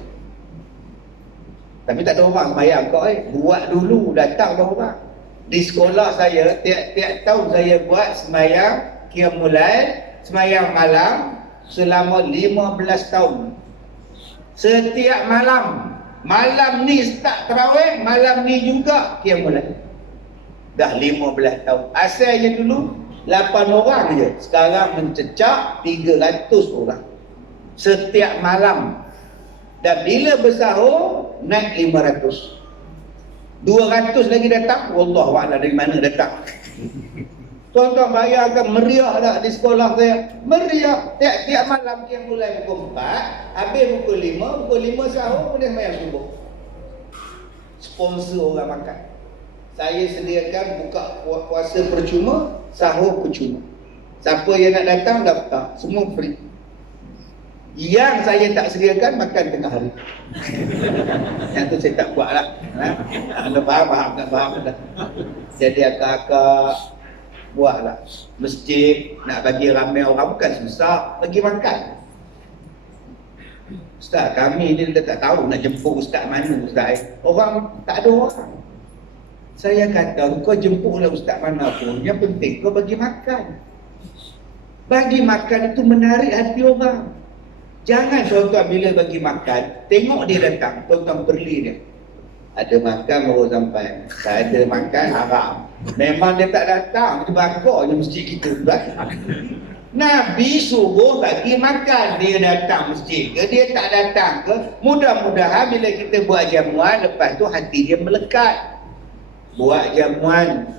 Tapi tak ada orang sembahyang kau buat dulu, datang dah orang. Di sekolah saya tiap-tiap tahun saya buat sembahyang qiyamul lail, sembahyang malam selama 15 tahun. Setiap malam. Malam ni start tarawih, malam ni juga qiyamul lail. Dah 15 tahun. Asalnya dulu 8 orang je. Sekarang mencecah 300 orang. Setiap malam. Dan bila bersahur, naik 500. 200 lagi datang. Wallahualam dari mana datang. Tuan-tuan bayangkan meriah tak di sekolah saya. Meriah. Tiap-tiap malam dia mulai pukul 4. Habis pukul 5. Pukul 5 sahur, boleh mayang subuh. Sponsor orang makan. Saya sediakan buka puasa percuma, sahur percuma. Siapa yang nak datang, daftar. Semua free. Yang saya tak sediakan, makan tengah hari. Yang tu saya tak buat lah. Anda faham, tak faham dah. Jadi akak-akak buatlah. Masjid nak bagi ramai orang bukan susah. Bagi makan. Ustaz, kami ni tak tahu nak jemput ustaz mana ustaz. Orang tak ada orang. Saya kata, kau jemputlah ustaz mana pun. Yang penting kau bagi makan. Bagi makan itu menarik hati orang. Jangan tuan-tuan bila bagi makan, tengok dia datang, tuan-tuan beli dia. Ada makan baru sampai. Tak ada makan haram. Memang dia tak datang, dia bakar je masjid kita. Nabi suruh bagi makan. Dia datang masjid ke, dia tak datang ke. Mudah-mudahan bila kita buat jamuan, lepas tu hati dia melekat. Buat jamuan.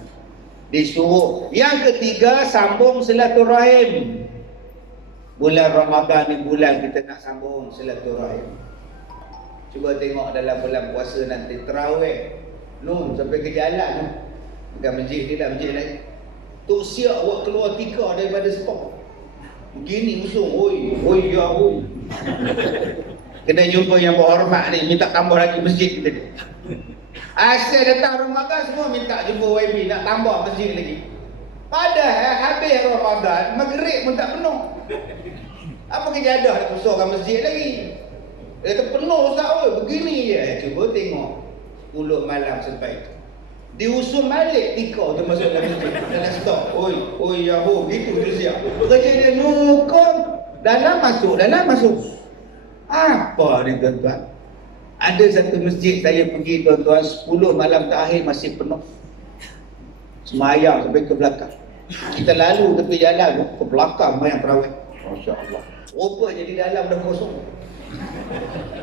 Disuruh. Yang ketiga, sambung silaturahim. Bulan Ramadan ni bulan kita nak sambung silaturahim. Cuba tengok dalam bulan puasa nanti tarawih. Nun sampai ke jalan. Bukan masjid ni dah, masjid lain. Tok siap buat keluar tikar daripada stok. Begini musuh, oi ya oi. Kena jumpa yang berhormat ni, minta tambah lagi masjid kita ni. Asal datang Ramadan semua minta jumpa YB nak tambah masjid lagi. Padahal habis Ramadan, maghrib pun tak penuh. Apa kejadah nak besarkan masjid lagi? Dia kata penuh Ustaz, oi, begini je. Cuba tengok 10 malam sampai itu. Diusul balik tikau tu masuk dalam masjid. Dalam stok. Oi, ya bu, gitu tu siap. Kerja dia nukung. Dalam masuk. Apa ni tuan-tuan? Ada satu masjid saya pergi tuan-tuan, 10 malam terakhir masih penuh. Semayang sampai ke belakang. Kita lalu tepi jalan ke belakang banyak terawih. Masya Allah. Rupanya di dalam dah kosong.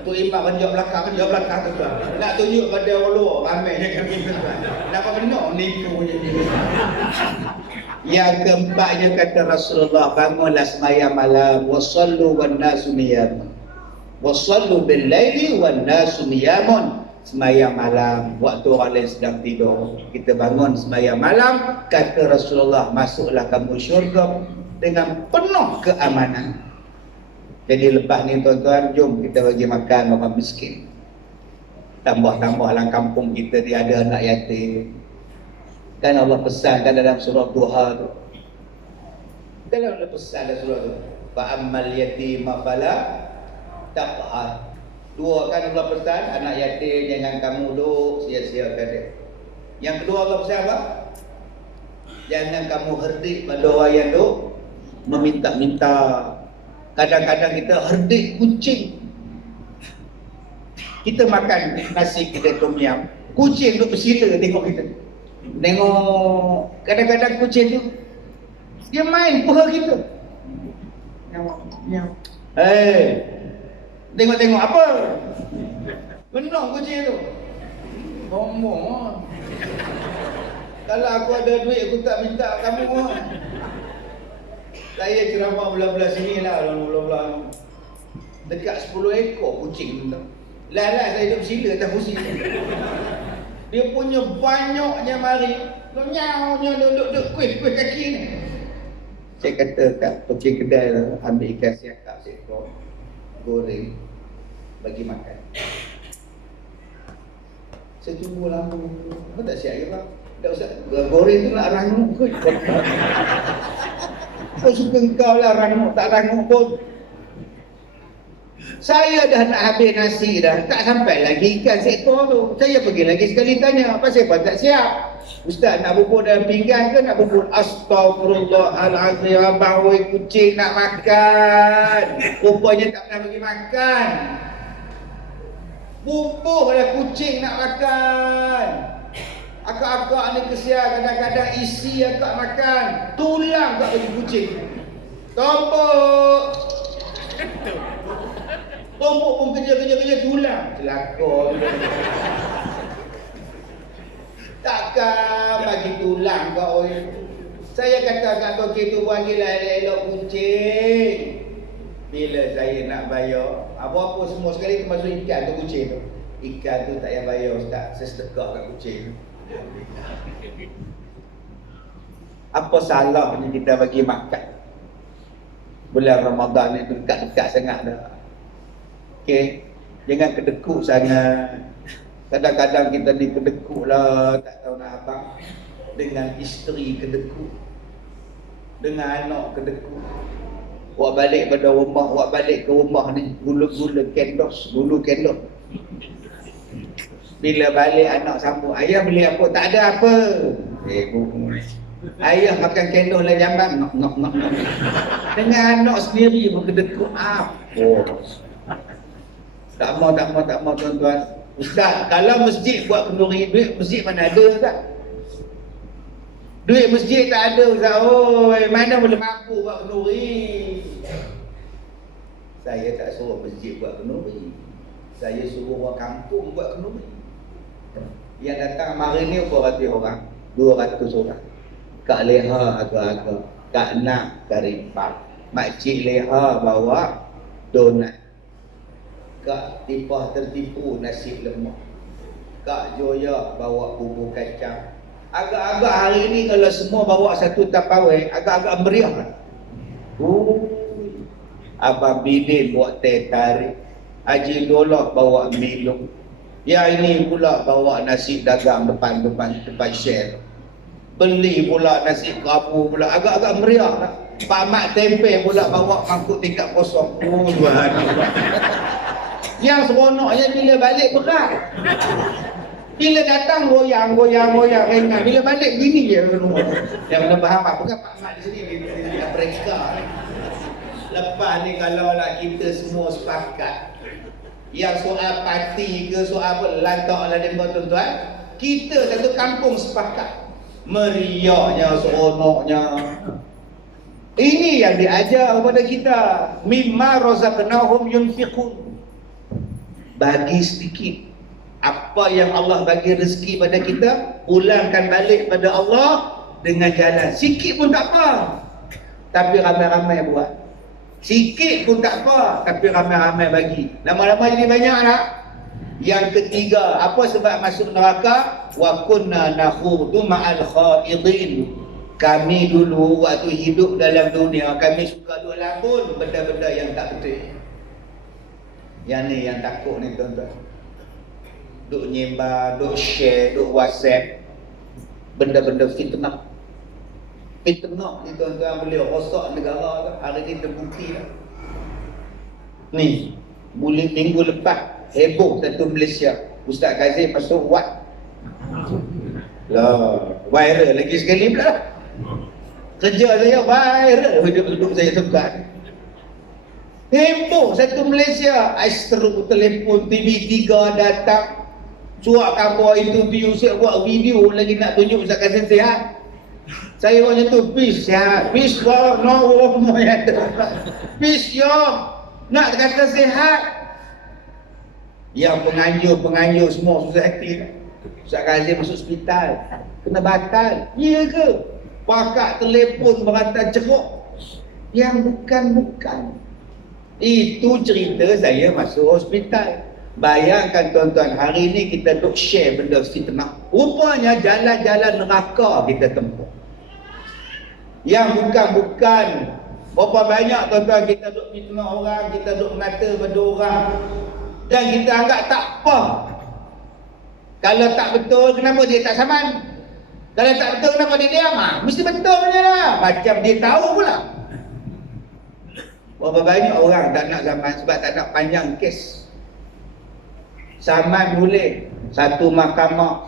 Tu imam menjauh belakang tuan-tuan. Nak tunjuk pada orang luar, ramai je kami tuan-tuan. Nampak benar nipu je. Yang keempatnya kata Rasulullah, bangunlah semayang malam, wasallu wan nasu niyam. Wasallu bil laili wan nasu niyamun. Semayang malam waktu orang lain sedang tidur, kita bangun semayang malam. Kata Rasulullah, masuklah kamu syurga dengan penuh keamanan. Jadi lepas ni tuan-tuan, jom kita bagi makan orang miskin. Tambah-tambah dalam kampung kita dia ada anak yatim. Kan Allah pesankan dalam surah Duha tu. Kan Allah pesan dalam surah tu, fa ammal yatima fala taqhar. Dua kan Allah pesan, anak yatim jangan kamu duk sia-siakan dia. Yang kedua Allah pesan apa? Jangan kamu herdik pada orang yang duk meminta-minta. Kadang-kadang kita herdik kucing. Kita makan nasi kedai tom yam, kucing duk bersila tengok kita. Tengok kadang-kadang kucing tu dia main peha kita. Tengok-tengok apa? Benar kucing tu. Ngomong. Kalau aku ada duit aku tak minta kamu. Saya ceramah belah-belah sini lah, belah-belah dekat 10 ekor kucing tu. Lah saya duduk bersila atas kursi. Dia punya banyaknya mari. Nyau duduk kuih kaki ni. Saya kata kat toki kedai tu, ambil ikan siakap seekor, goreng, bagi makan. Saya tunggu lama. Apa tak siap ke bang? Tak usah. Goreng tu nak rangup ke? Kau suka engkau lah rangup, tak rangup pun. Saya dah nak habis nasi dah, tak sampai lagi ikan seekor tu. Saya pergi lagi sekali tanya, apa saya tak siap? Ustaz nak bubur dalam pinggan ke nak bubur? Astagfirullahalazim, abang oi kucing nak makan. Rupanya tak pernah bagi makan. Bubuhlah kucing nak makan. Akak-akak ni kesian, kadang-kadang isi akak makan, tulang akak bagi kucing. Tombok pun kerja tulang. Celaka. Takkan bagi tulang kau. Saya kata kat toki tu, panggillah elok-elok kucing. Bila saya nak bayar, apa-apa semua sekali termasuk ikan tu kucing tu. Ikan tu tak payah bayar Ustaz, saya sedekah kat kucing. Apa salahnya kita bagi makan? Bulan Ramadan ni dekat-dekat sangat dah. Okey, jangan kedekut sangat. Kadang-kadang kita ni kedekut lah, tak tahu nak abang. Dengan isteri kedekut, dengan anak kedekut. Awak balik pada rumah, awak balik ke rumah ni gula-gula kendos, gulu kendos. Bila balik anak sambung, ayah beli apa? Tak ada apa. Ayah makan kendos lah jamban. Nok. Dengan anak sendiri pun kedekut apa? Tak mau tuan-tuan. Ustaz, kalau masjid buat kenduri, duit masjid mana ada Ustaz? Duit masjid tak ada Ustaz. Oi, mana boleh mampu buat kenduri? Saya tak suruh masjid buat kenduri. Saya suruh orang kampung buat kenduri. Yang datang hari ni berapa ratus orang? 200 orang. Kak Leha agak-agak, Kak Nak karipap, Makcik Leha bawa donat, Kak Tipah tertipu nasi lemak, Kak Joya bawa bubur kacang. Agak-agak hari ni kalau semua bawa satu tapawai, agak-agak meriah lah. Abang Bidin buat teh tarik, Haji Dollah bawa minum, yang ini pula bawa nasi dagang depan share, beli pula nasi kerabu pula, agak-agak meriah lah. Pak Mat Tempe pula bawa mangkuk tingkat kosong. Yang seronoknya bila balik berat, bila datang goyang ringan, bila balik gini je. Yang kena faham apa kan Pak Mat di sini di Afrika ni. Lepas ni kalau lah kita semua sepakat, yang soal parti ke soal apa lantak lah dia tuan-tuan, kita satu kampung sepakat, meriahnya, seronoknya. Ini yang diajar kepada kita, mimma razaqnahum yunfiqun. Bagi sedikit apa yang Allah bagi rezeki pada kita, pulangkan balik pada Allah dengan jalan. Sikit pun tak apa, tapi ramai-ramai buat. Sikit pun tak apa, tapi ramai-ramai bagi. Lama-lama jadi banyak tak? Yang ketiga, apa sebab masuk neraka? Wa kunna nakhudu ma'al khaidin. Kami dulu waktu hidup dalam dunia, kami suka duk lakon benda-benda yang tak betul. Yang ni yang takut ni tuan-tuan. Duk nyembah, duk share, duk WhatsApp benda-benda fitnah. Fitnah ni tuan-tuan boleh rosak negara kan? Hari ni terbukti lah. Ni minggu lepas heboh satu Malaysia, Ustaz Kazim masuk wat lah, viral lagi sekali pula lah. Kerja saya viral, hidup saya tekan. Heboh satu Malaysia, Astro telefon TV3 datang, suak kabar interview, saya buat video lagi nak tunjuk Ustaz Kazim sihat. Saya macam tu, peace sihat, peace wow, no wow, peace yo, nak kata sihat. Yang penganjur semua susah hati. Ustaz Kazim masuk hospital, kena batal. Ya ke? Pakak telefon berhantar ceruk yang bukan-bukan. Itu cerita saya masuk hospital. Bayangkan tuan-tuan, hari ni kita duk share benda fitnah. Rupanya jalan-jalan neraka kita tempuh. Yang bukan-bukan. Berapa banyak tuan-tuan kita duk fitnah orang, kita duk mengata benda orang, dan kita anggap tak apa. Kalau tak betul, kenapa dia tak saman? Kalau tak betul, kenapa dia diam? Mesti betul punya lah. Macam dia tahu pula. Berapa banyak orang tak nak saman sebab tak nak panjang kes. Saman boleh. Satu mahkamah.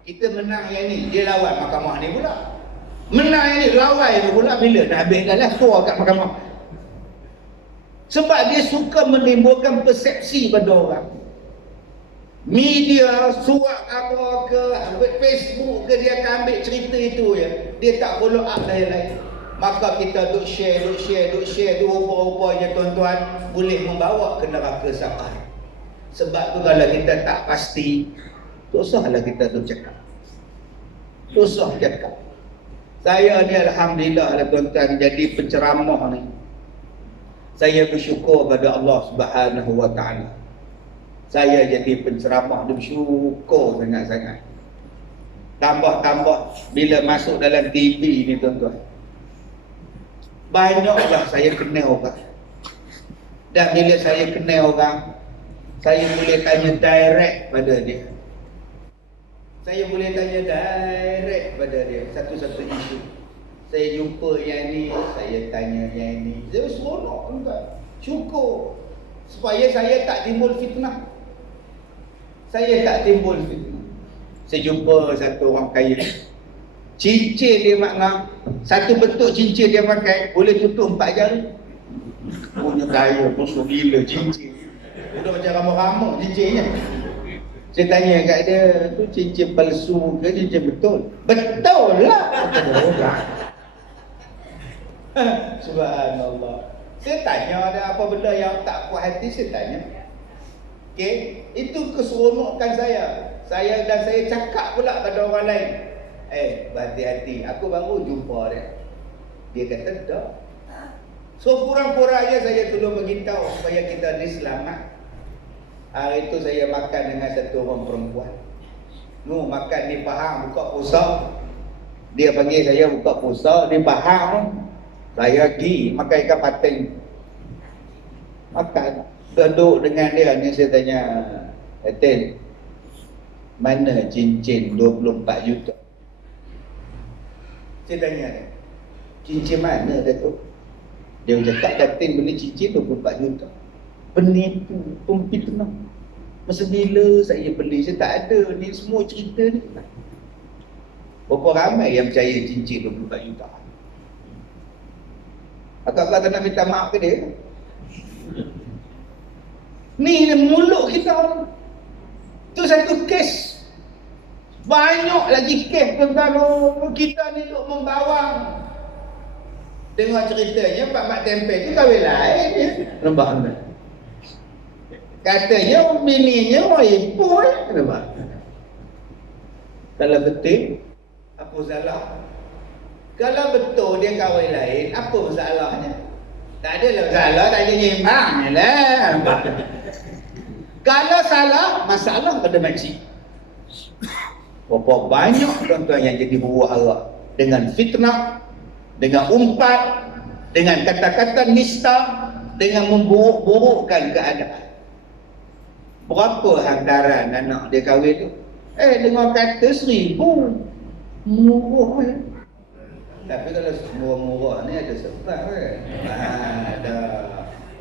Kita menang yang ni, dia lawan mahkamah ni pula. Menang yang ni, lawan ni pula. Bila nak habis dah lah, suar kat mahkamah. Sebab dia suka menimbulkan persepsi pada orang. Media, surat apa ke, Facebook ke, dia akan ambil cerita itu ya. Dia tak follow up lain-lain. Maka kita duk share tu, rupa-rupanya tuan-tuan boleh membawa ke neraka sabar. Sebab tu kalau kita tak pasti, tak usahlah kita tu cakap. Susah cakap. Saya ni alhamdulillah lah tuan-tuan jadi penceramah ni. Saya bersyukur pada Allah Subhanahu wa taala. Saya jadi penceramah, bersyukur sangat-sangat. Tambah-tambah bila masuk dalam TV ni tuan-tuan, banyaklah saya kenal orang. Dan bila saya kenal orang, saya boleh tanya direct pada dia. Saya boleh tanya direct pada dia satu-satu isu. Saya jumpa yang ni, saya tanya yang ni. Saya seronok tuan-tuan. Syukur supaya saya tak timbul fitnah. Saya jumpa satu orang kaya, cincin dia makna, satu bentuk cincin dia pakai boleh tutup 4 jari. Punya kaya, musuh gila cincin. Udah macam ramah-ramah cincinnya. Saya tanya kat dia, tu cincin palsu ke cincin betul? Betul lah. Subhanallah. Saya tanya ada apa benda yang tak puas hati, saya tanya. Okey, itu keseronokan saya. Saya cakap pula pada orang lain. Berhati-hati, aku baru jumpa dia. Dia kata tak. So kurang-kurangnya saya tolong beritahu supaya kita diselamat. Hari itu saya makan dengan satu orang perempuan. Makan di Pahang buka puasa. Dia panggil saya buka puasa di Pahang. Saya pergi makan ikan patin. Makan. Duduk dengan dia ni saya tanya, Etin, mana cincin 24 juta? Saya tanya dia, cincin mana Datuk? Dia cakap Datin beli cincin 24 juta. Penipu, pemfitnah. Masa bila saya beli, saya tak ada. Ni semua cerita ni. Berapa ramai yang percaya cincin 24 juta? Akak-akak tak nak minta maaf ke dia? Ni mulut kita. Itu satu kes. Banyak lagi kes tentang kita ni duk membawang. Tengok ceritanya Pak Mak Tempel tu kahwin lain dia. Nampak tak? Katanya bininya orang Ipoh nampak. Kalau betul, apa salah? Kalau betul dia kahwin lain, apa masalahnya? Tak ada masalah, tak ada nyimbang lah. Kalau salah, masalah pada makcik. Berapa banyak tuan-tuan yang jadi huru-hara dengan fitnah, dengan umpat, dengan kata-kata nista, dengan memburuk-burukkan keadaan. Berapa hantaran anak dia kahwin tu? Dengar kata 1,000. Murah. Tapi kalau murah-murah ni ada sebab kan? Ada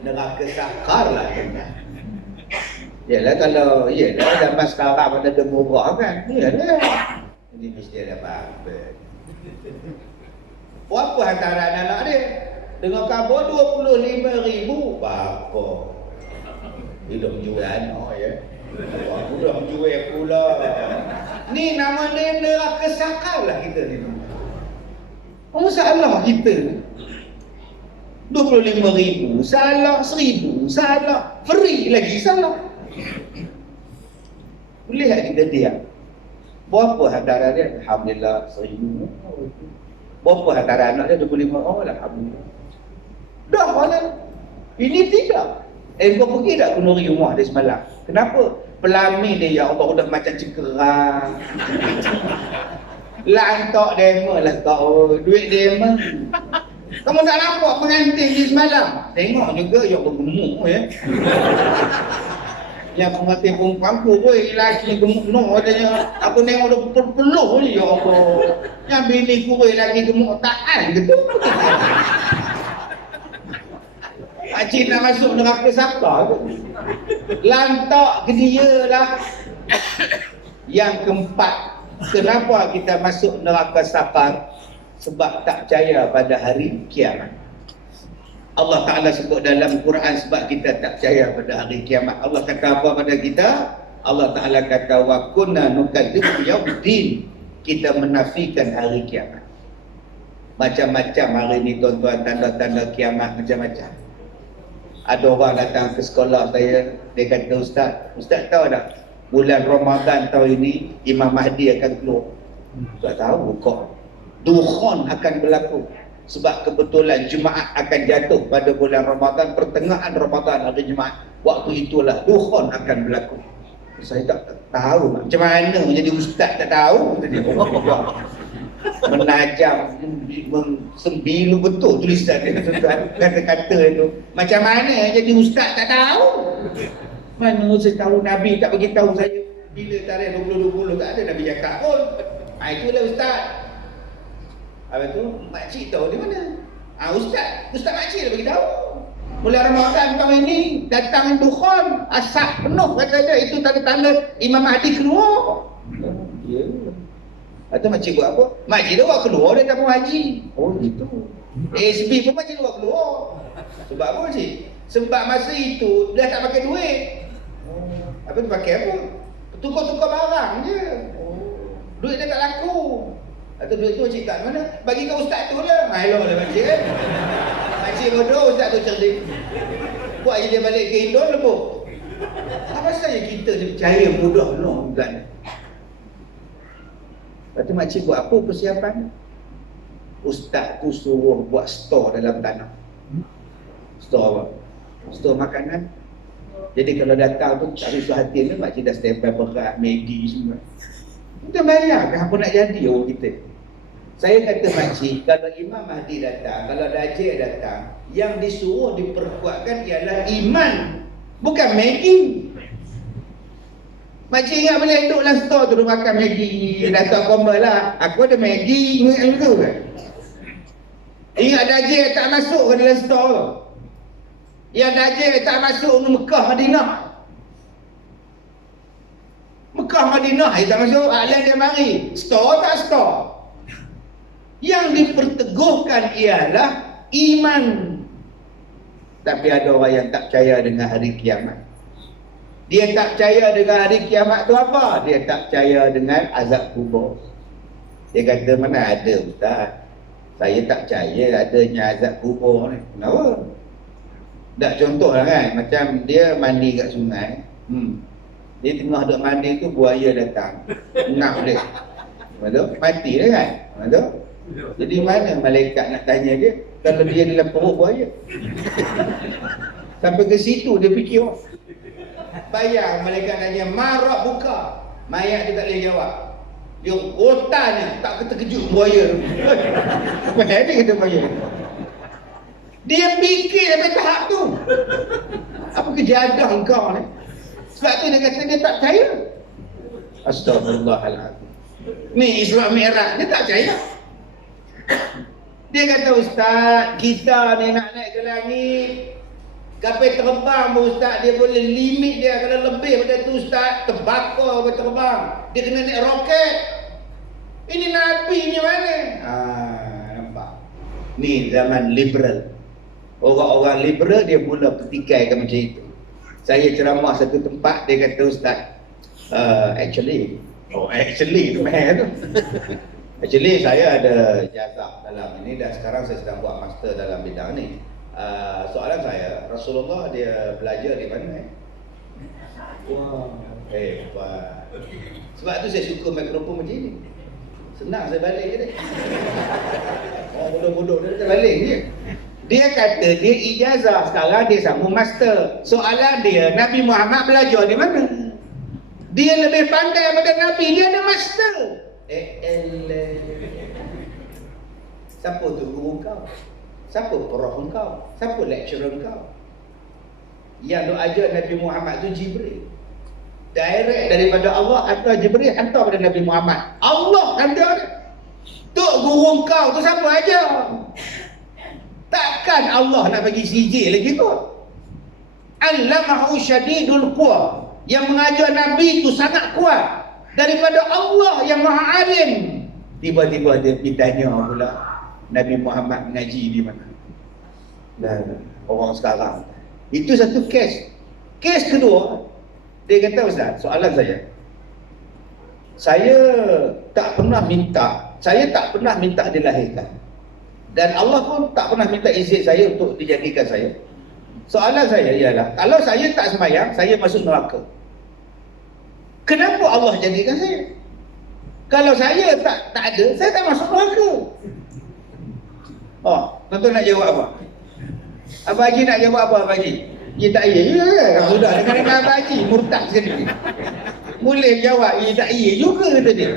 neraka sakar lah kan? Yalah kalau, yalah zaman sekarang ada murah kan? Yalah. Jadi mesti ada apa-apa. Berapa hantaran anak dia? Dengan khabar 25,000. Berapa? Hidup jual anak ya. Budak jual pula. Ni nama dia neraka sakar lah kita ni. Masalah kita 25,000 salah, 1,000 salah, free lagi salah. Boleh tak kita diam? Berapa hantaran dia? Alhamdulillah 1,000. Berapa hantaran anak dia? 25. Oh alhamdulillah. Dah mana? Ini tidak. Kau pergi tak kenduri rumah dia semalam? Kenapa? Pelamin dia ya Allah udah macam cekerang. Lantak demo lah kau. Duit demo. Kamu tak nampak pengantin di semalam? Tengok juga ya Allah gemuk ya. Yang pengantin perempuan kuroi lelaki gemuk no katanya. Aku tengok dia peluh ni ya Allah. Yang bini kuroi lelaki gemuk tahan gitu. Pakcik nak masuk neraka sakar tu. Lantak ke dia lah. Yang keempat, kenapa kita masuk neraka sakar? Sebab tak percaya pada hari kiamat. Allah Ta'ala sebut dalam Quran sebab kita tak percaya pada hari kiamat. Allah kata apa pada kita? Allah Ta'ala kata wa kunna nukadzibu yaumiddin. Kita menafikan hari kiamat. Macam-macam hari ni tuan-tuan, tanda-tanda kiamat macam-macam. Ada orang datang ke sekolah saya, dia kata Ustaz tahu tak? Bulan Ramadan tahun ini Imam Mahdi akan keluar. Tak tahu kok. Dukhan akan berlaku. Sebab kebetulan Jumaat akan jatuh pada bulan Ramadan, pertengahan Ramadan hari Jumaat. Waktu itulah dukhan akan berlaku. Saya tak tahu macam mana jadi ustaz tak tahu. Menajam, sembilu betul tulisan dia, kata-kata itu. Macam mana jadi ustaz tak tahu? Mana saya tahu Nabi tak bagi tahu saya bila tarikh 2020 tak ada Nabi cakap pun. Itulah ustaz. Habis tu makcik tahu di mana? Ustaz makcik dah bagi tahu. Bulan Ramadan tahun ini datang dukhan, asap penuh kata dia, itu tanda-tanda Imam Mahdi keluar. Ya. Atau makcik buat apa? Makcik dia buat keluar, dia tak mau haji. Oh gitu. ASB pun makcik buat keluar. Sebab apa makcik? Sebab masa itu dia tak pakai duit. Apa tu pakai apa? Tukar-tukar barang je. Duit dia tak laku. Atau duit tu makcik kat mana? Bagi ke ustaz tu lah. Elok lah makcik kan. Makcik bodoh, ustaz tu cerdik. Buat je dia balik ke Indon lebuk. Apa saja kita ni percaya bodoh no bukan. Lepas tu makcik buat apa persiapan? Ustaz tu suruh buat store dalam tanah. Store apa? Store makanan. Jadi kalau datang tu tak susah hati ni, makcik dah standby berat, Maggi semua. Kita bayar kan apa nak jadi orang kita. Saya kata makcik, kalau Imam Mahdi datang, kalau Dajjal datang, yang disuruh diperkuatkan ialah iman, bukan Maggi. Makcik ingat boleh duduk dalam store tu makan Maggi, Datuk Komber lah. Aku ada Maggi, ingat tu kan? Ingat Dajjal tak masuk ke dalam store tu? Yang Dajjal tak masuk ke Mekah, Madinah. Mekah, Madinah dia tak masuk, Alan dia mari. Store tak store. Yang diperteguhkan ialah iman. Tapi ada orang yang tak percaya dengan hari kiamat. Dia tak percaya dengan hari kiamat tu apa? Dia tak percaya dengan azab kubur. Dia kata, mana ada Ustaz? Saya tak percaya adanya azab kubur ni. Kenapa? Tak, contohlah kan, macam dia mandi kat sungai. Dia tengah duk mandi tu, buaya datang. Ngap dia. Betul? Mati dia kan? Betul? Jadi mana malaikat nak tanya dia kalau dia dalam perut buaya? Sampai ke situ dia fikir. Bayang malaikat tanya, marah buka. Mayat dia tak boleh jawab. Dia otaknya tak terkejut buaya tu. Apa dia kata buaya? Dia fikir sampai tahap tu. Apa kejadah engkau ni? Sebab tu dia kata dia tak percaya. Astagfirullahaladzim. Ni Isra Mi'raj, dia tak percaya. Dia kata, Ustaz, kita ni nak naik ke langit, kapal terbang pun Ustaz, dia boleh limit dia. Kalau lebih pada tu Ustaz, terbakar kapal terbang. Dia kena naik roket. Ini Nabi ni mana? Nampak? Ni zaman liberal. Orang-orang liberal dia mula pertikaikan macam itu. Saya ceramah satu tempat, dia kata, Ustaz, actually tu mahal tu. Actually saya ada jazah dalam ini dan sekarang saya sedang buat master dalam bidang ni. Soalan saya, Rasulullah dia belajar di mana? Wah, hebat. Sebab tu saya suka mikrofon macam ni. Senang saya balik je dia. Orang bodoh-bodoh dia balik je. Dia kata dia ijazah, sekarang dia sambung master. Soalan dia, Nabi Muhammad belajar di mana? Dia lebih pandai daripada Nabi, dia ada master. Siapa tu guru kau? Siapa prof kau? Siapa lecturer kau? Yang duk ajar Nabi Muhammad tu Jibril. Direct daripada Allah atau Jibril hantar pada Nabi Muhammad. Allah hantar dia. Tok guru kau tu siapa ajar? Takkan Allah nak bagi CJ lagi kot? Allamahu syadidul quwa. Yang mengajar Nabi tu sangat kuat daripada Allah yang Maha Alim. Tiba-tiba dia pergi tanya pula, Nabi Muhammad mengaji di mana? Dan orang sekarang. Itu satu kes. Kes kedua, dia kata, Ustaz, soalan saya tak pernah minta dilahirkan. Dan Allah pun tak pernah minta izin saya untuk dijadikan saya. Soalan saya ialah, kalau saya tak sembahyang, saya masuk neraka. Kenapa Allah jadikan saya? Kalau saya tak ada, saya tak masuk neraka. Oh, tuan-tuan nak jawab apa? Abang Haji nak jawab apa, Abang Haji? Ya tak iya juga kan? Sudah dengan Abang Haji, murtad sekali. Boleh jawab, ya tak iya juga kata dia.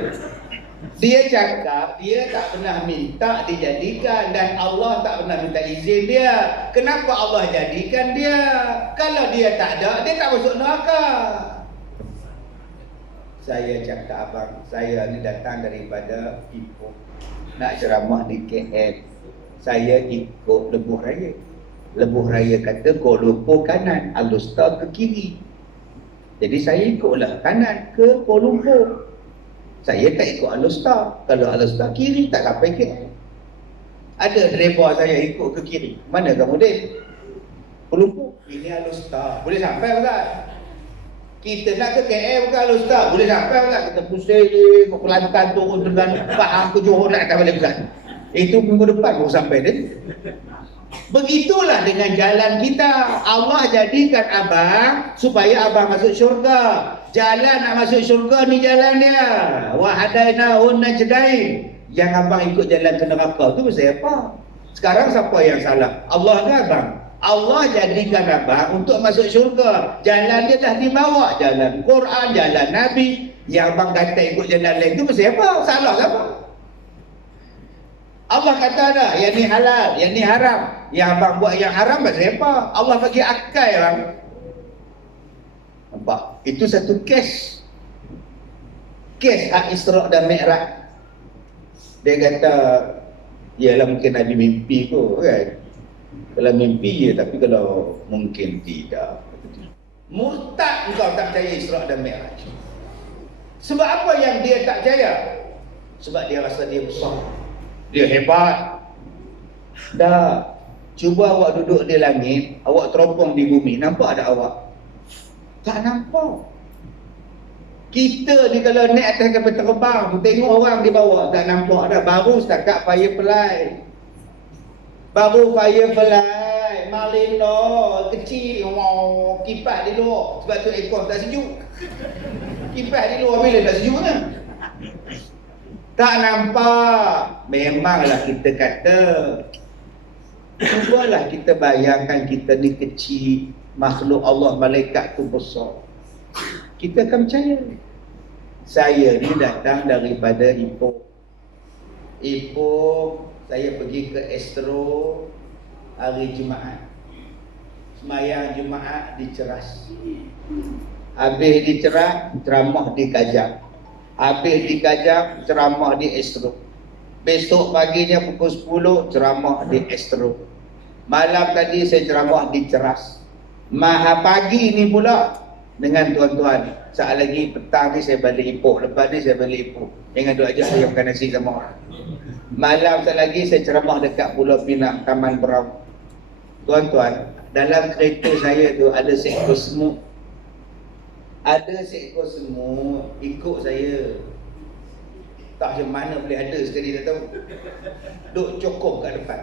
Dia cakap, dia tak pernah minta dijadikan dan Allah tak pernah minta izin dia. Kenapa Allah jadikan dia? Kalau dia tak ada, dia tak masuk neraka. Saya cakap, abang, saya ni datang daripada Ipoh, nak ceramah di KL. Saya ikut Lebuh Raya. Lebuh Raya kata Kuala Lumpur kanan, Al-Usta ke kiri. Jadi saya ikutlah kanan ke Kuala Lumpur. Saya tak ikut Al-Usta. Kalau Al-Usta kiri tak sampai KL. Ada driver saya ikut ke kiri. Mana kamu Din? Kuala Lumpur. Ini Al-Usta. Boleh sampai Ustaz? Kita nak ke KL bukan Al-Usta. Boleh sampai Ustaz? Kita pusing ke Kelantan turun dengan Pahang ke Johor nak tak boleh Ustaz. Itu minggu depan baru sampai Din. Begitulah dengan jalan kita. Allah jadikan abang supaya abang masuk syurga. Jalan nak masuk syurga ni jalan dia. Wa hadainahun najdain. Yang abang ikut jalan ke neraka tu pasal apa? Sekarang siapa yang salah? Allah ke abang? Allah jadikan abang untuk masuk syurga. Jalan dia dah dibawa. Jalan Quran, jalan Nabi. Yang abang kata ikut jalan lain tu pasal apa? Salah siapa? Allah kata dah, yang ni halal, yang ni haram. Yang abang buat yang haram pasal apa? Allah bagi akal bang. Nampak? Itu satu kes. Kes hak Isra' dan Mi'raj. Dia kata, yalah mungkin Nabi mimpi kot kan. Kalau mimpi ya, tapi kalau mungkin tidak. Murtad engkau tak percaya Isra' dan Mi'raj. Sebab apa yang dia tak percaya? Sebab dia rasa dia besar, dia hebat. Dah, cuba awak duduk di langit, awak teropong di bumi, nampak ada awak? Tak nampak. Kita ni kalau naik atas kapal terbang, tengok orang di bawah, tak nampak dah. Baru setakat Firefly. Baru Firefly, Malino, kecil, kipas di luar. Sebab tu aircon tak sejuk. Kipas di luar bila tak sejuknya? Tak nampak. Memanglah kita kata, cubalah kita bayangkan kita ni kecil, makhluk Allah, malaikat tu besar. Kita akan percaya. Saya ni datang daripada Ipoh. Ipoh, saya pergi ke Astro hari Jumaat. Semayang Jumaat di Ceras. Habis di Ceras, ceramah di Kajang. Habis di Kajang, ceramah di Astro. Besok paginya pukul 10, ceramah di Astro. Malam tadi saya ceramah di Ceras. Pagi ni pula dengan tuan-tuan. Saat lagi petang ni saya balik Ipoh. Lepas ni saya balik Ipoh. Jangan duk ajak saya makan nasi sama orang. Malam saat lagi saya ceramah dekat Pulau Pinang, Taman Berau. Tuan-tuan, dalam kereta saya tu ada seekor semut. Ada seekor semut ikut saya. Tak macam mana boleh ada sekali tak tahu. Duk cokong kat depan.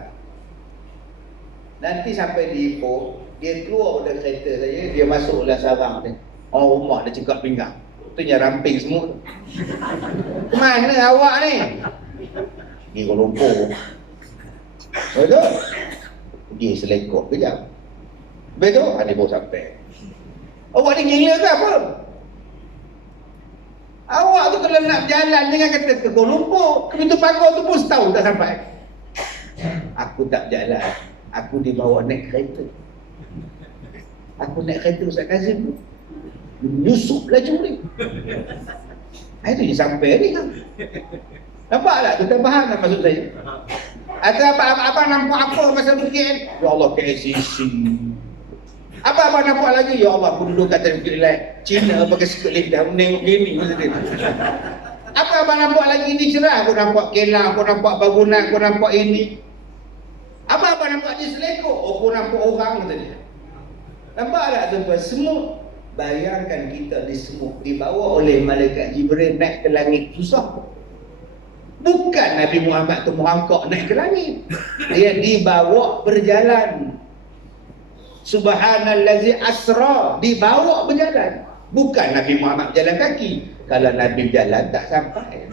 Nanti sampai di Ipoh, dia keluar dari kereta saya, dia masuk dalam sarang dia. Orang rumah dia cekak pinggang. Tu yang ramping semua. Mana awak ni? Di Kuala Lumpur. Betul? Dia selekop kejap. Betul? Dia baru sampai. Awak ni gila ke apa? Awak tu kalau nak berjalan dengan kata ke Kuala Lumpur, ke pintu pagar tu pun setahun tak sampai. Aku tak berjalan. Aku dibawa naik kereta. Aku naik kereta Ustaz Kazim tu. Menyusup laju ni. Itu je sampai ni kan. Nampak tak? Tuan faham tak maksud saya? Atau abang nampak apa masa bukit? Ya Allah, KCC. Apa abang nampak lagi? Ya Allah, aku duduk kat atas bukit lain. Cina pakai skirt lidah, menengok gini. Apa abang nampak lagi ni cerah? Aku nampak Kelang, aku nampak bangunan, aku nampak ini. Apa abang nampak dia selekok? Oh, aku nampak orang kata dia. Nampak tak tuan-tuan? Semut. Bayangkan kita di semut, dibawa oleh malaikat Jibril naik ke langit. Susah. Bukan Nabi Muhammad tu merangkak naik ke langit. Dia dibawa berjalan. Subhanallazi asra, dibawa berjalan. Bukan Nabi Muhammad jalan kaki. Kalau Nabi jalan tak sampai.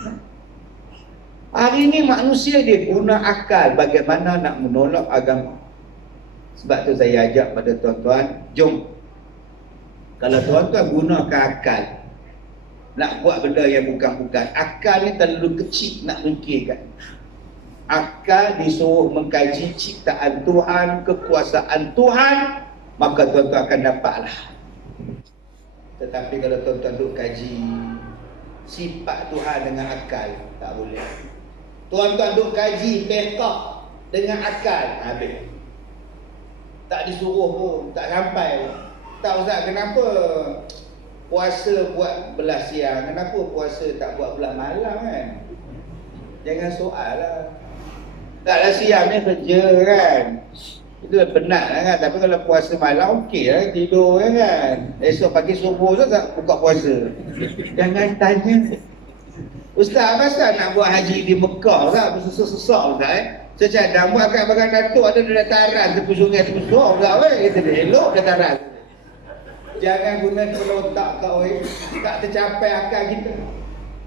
Hari ini manusia dia guna akal bagaimana nak menolak agama. Sebab tu saya ajak pada tuan-tuan, jom. Kalau tuan-tuan gunakan akal nak buat benda yang bukan-bukan, akal ni terlalu kecil nak fikirkan. Akal disuruh mengkaji ciptaan Tuhan, kekuasaan Tuhan, maka tuan-tuan akan dapatlah. Tetapi kalau tuan-tuan duk kaji sifat Tuhan dengan akal, tak boleh. Tuan-tuan duk kaji peta dengan akal, habis. Tak disuruh pun, tak sampai pun. Tak Ustaz, kenapa puasa buat belah siang, kenapa puasa tak buat belah malam kan? Jangan soal lah. Taklah siang ni kerja kan, itu penat lah kan. Tapi kalau puasa malam okey lah, tidur kan. Esok pagi subuh tu tak buka puasa. Jangan tanya Ustaz, pasal nak buat haji di Mekah tak? Susah-susah Ustaz Saya cakap, buat kat Bagan Datuk ada dataran tepi sungai tepi susah tak weh. Kata dia, elok dataran. Jangan guna kepala otak kau weh. Tak tercapai akal kita.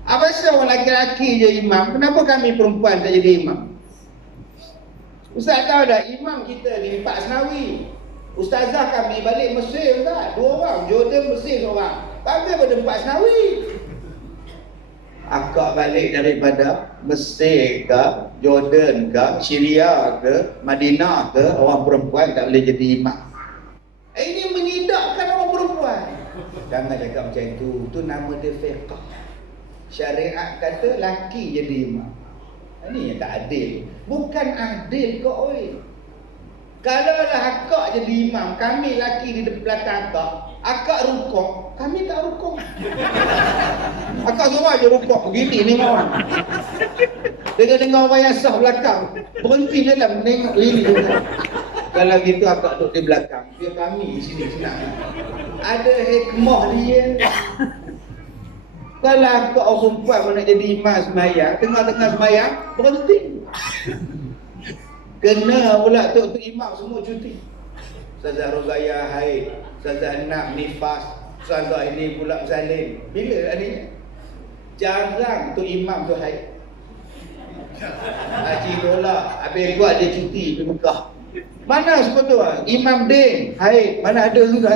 Apa sebab orang lelaki je imam? Kenapa kami perempuan tak jadi imam? Ustaz tahu dah, imam kita ni 4 senawi. Ustazah kami balik Mesir Ustaz, 2 orang, Jordan Mesir seorang. Bagi pada 4 senawi. akak balik daripada Mesir ke, Jordan ke, Syria ke, Madinah ke, orang perempuan tak boleh jadi imam. Ini mengidapkan orang perempuan. Jangan cakap macam itu. Itu nama dia fiqh. Syariat kata laki jadi imam. Ini yang tak adil. Bukan adil kau oi. Kalau lah akak jadi imam, kami laki di belakang akak rukuk, kami tak rukuk. Akak semua je rukuk begini ni orang. Dengar-dengar orang yang sah belakang, berhenti dalam tengok ini. Kalau gitu akak duduk di belakang, biar kami di sini senang. Ada hikmah dia. Kalau akak orang perempuan nak jadi imam semayang, tengah-tengah semayang, berhenti. Kena pula tok imam semua cuti. Ustazah Rozaya haid, Ustazah Nak nifas, Ustazah ini pula bersalin. Bila adanya? Jarang tok imam tu haid. Haji Dola, habis buat dia cuti pergi Mekah. Mana sebetulnya? Imam Din haid, mana ada juga.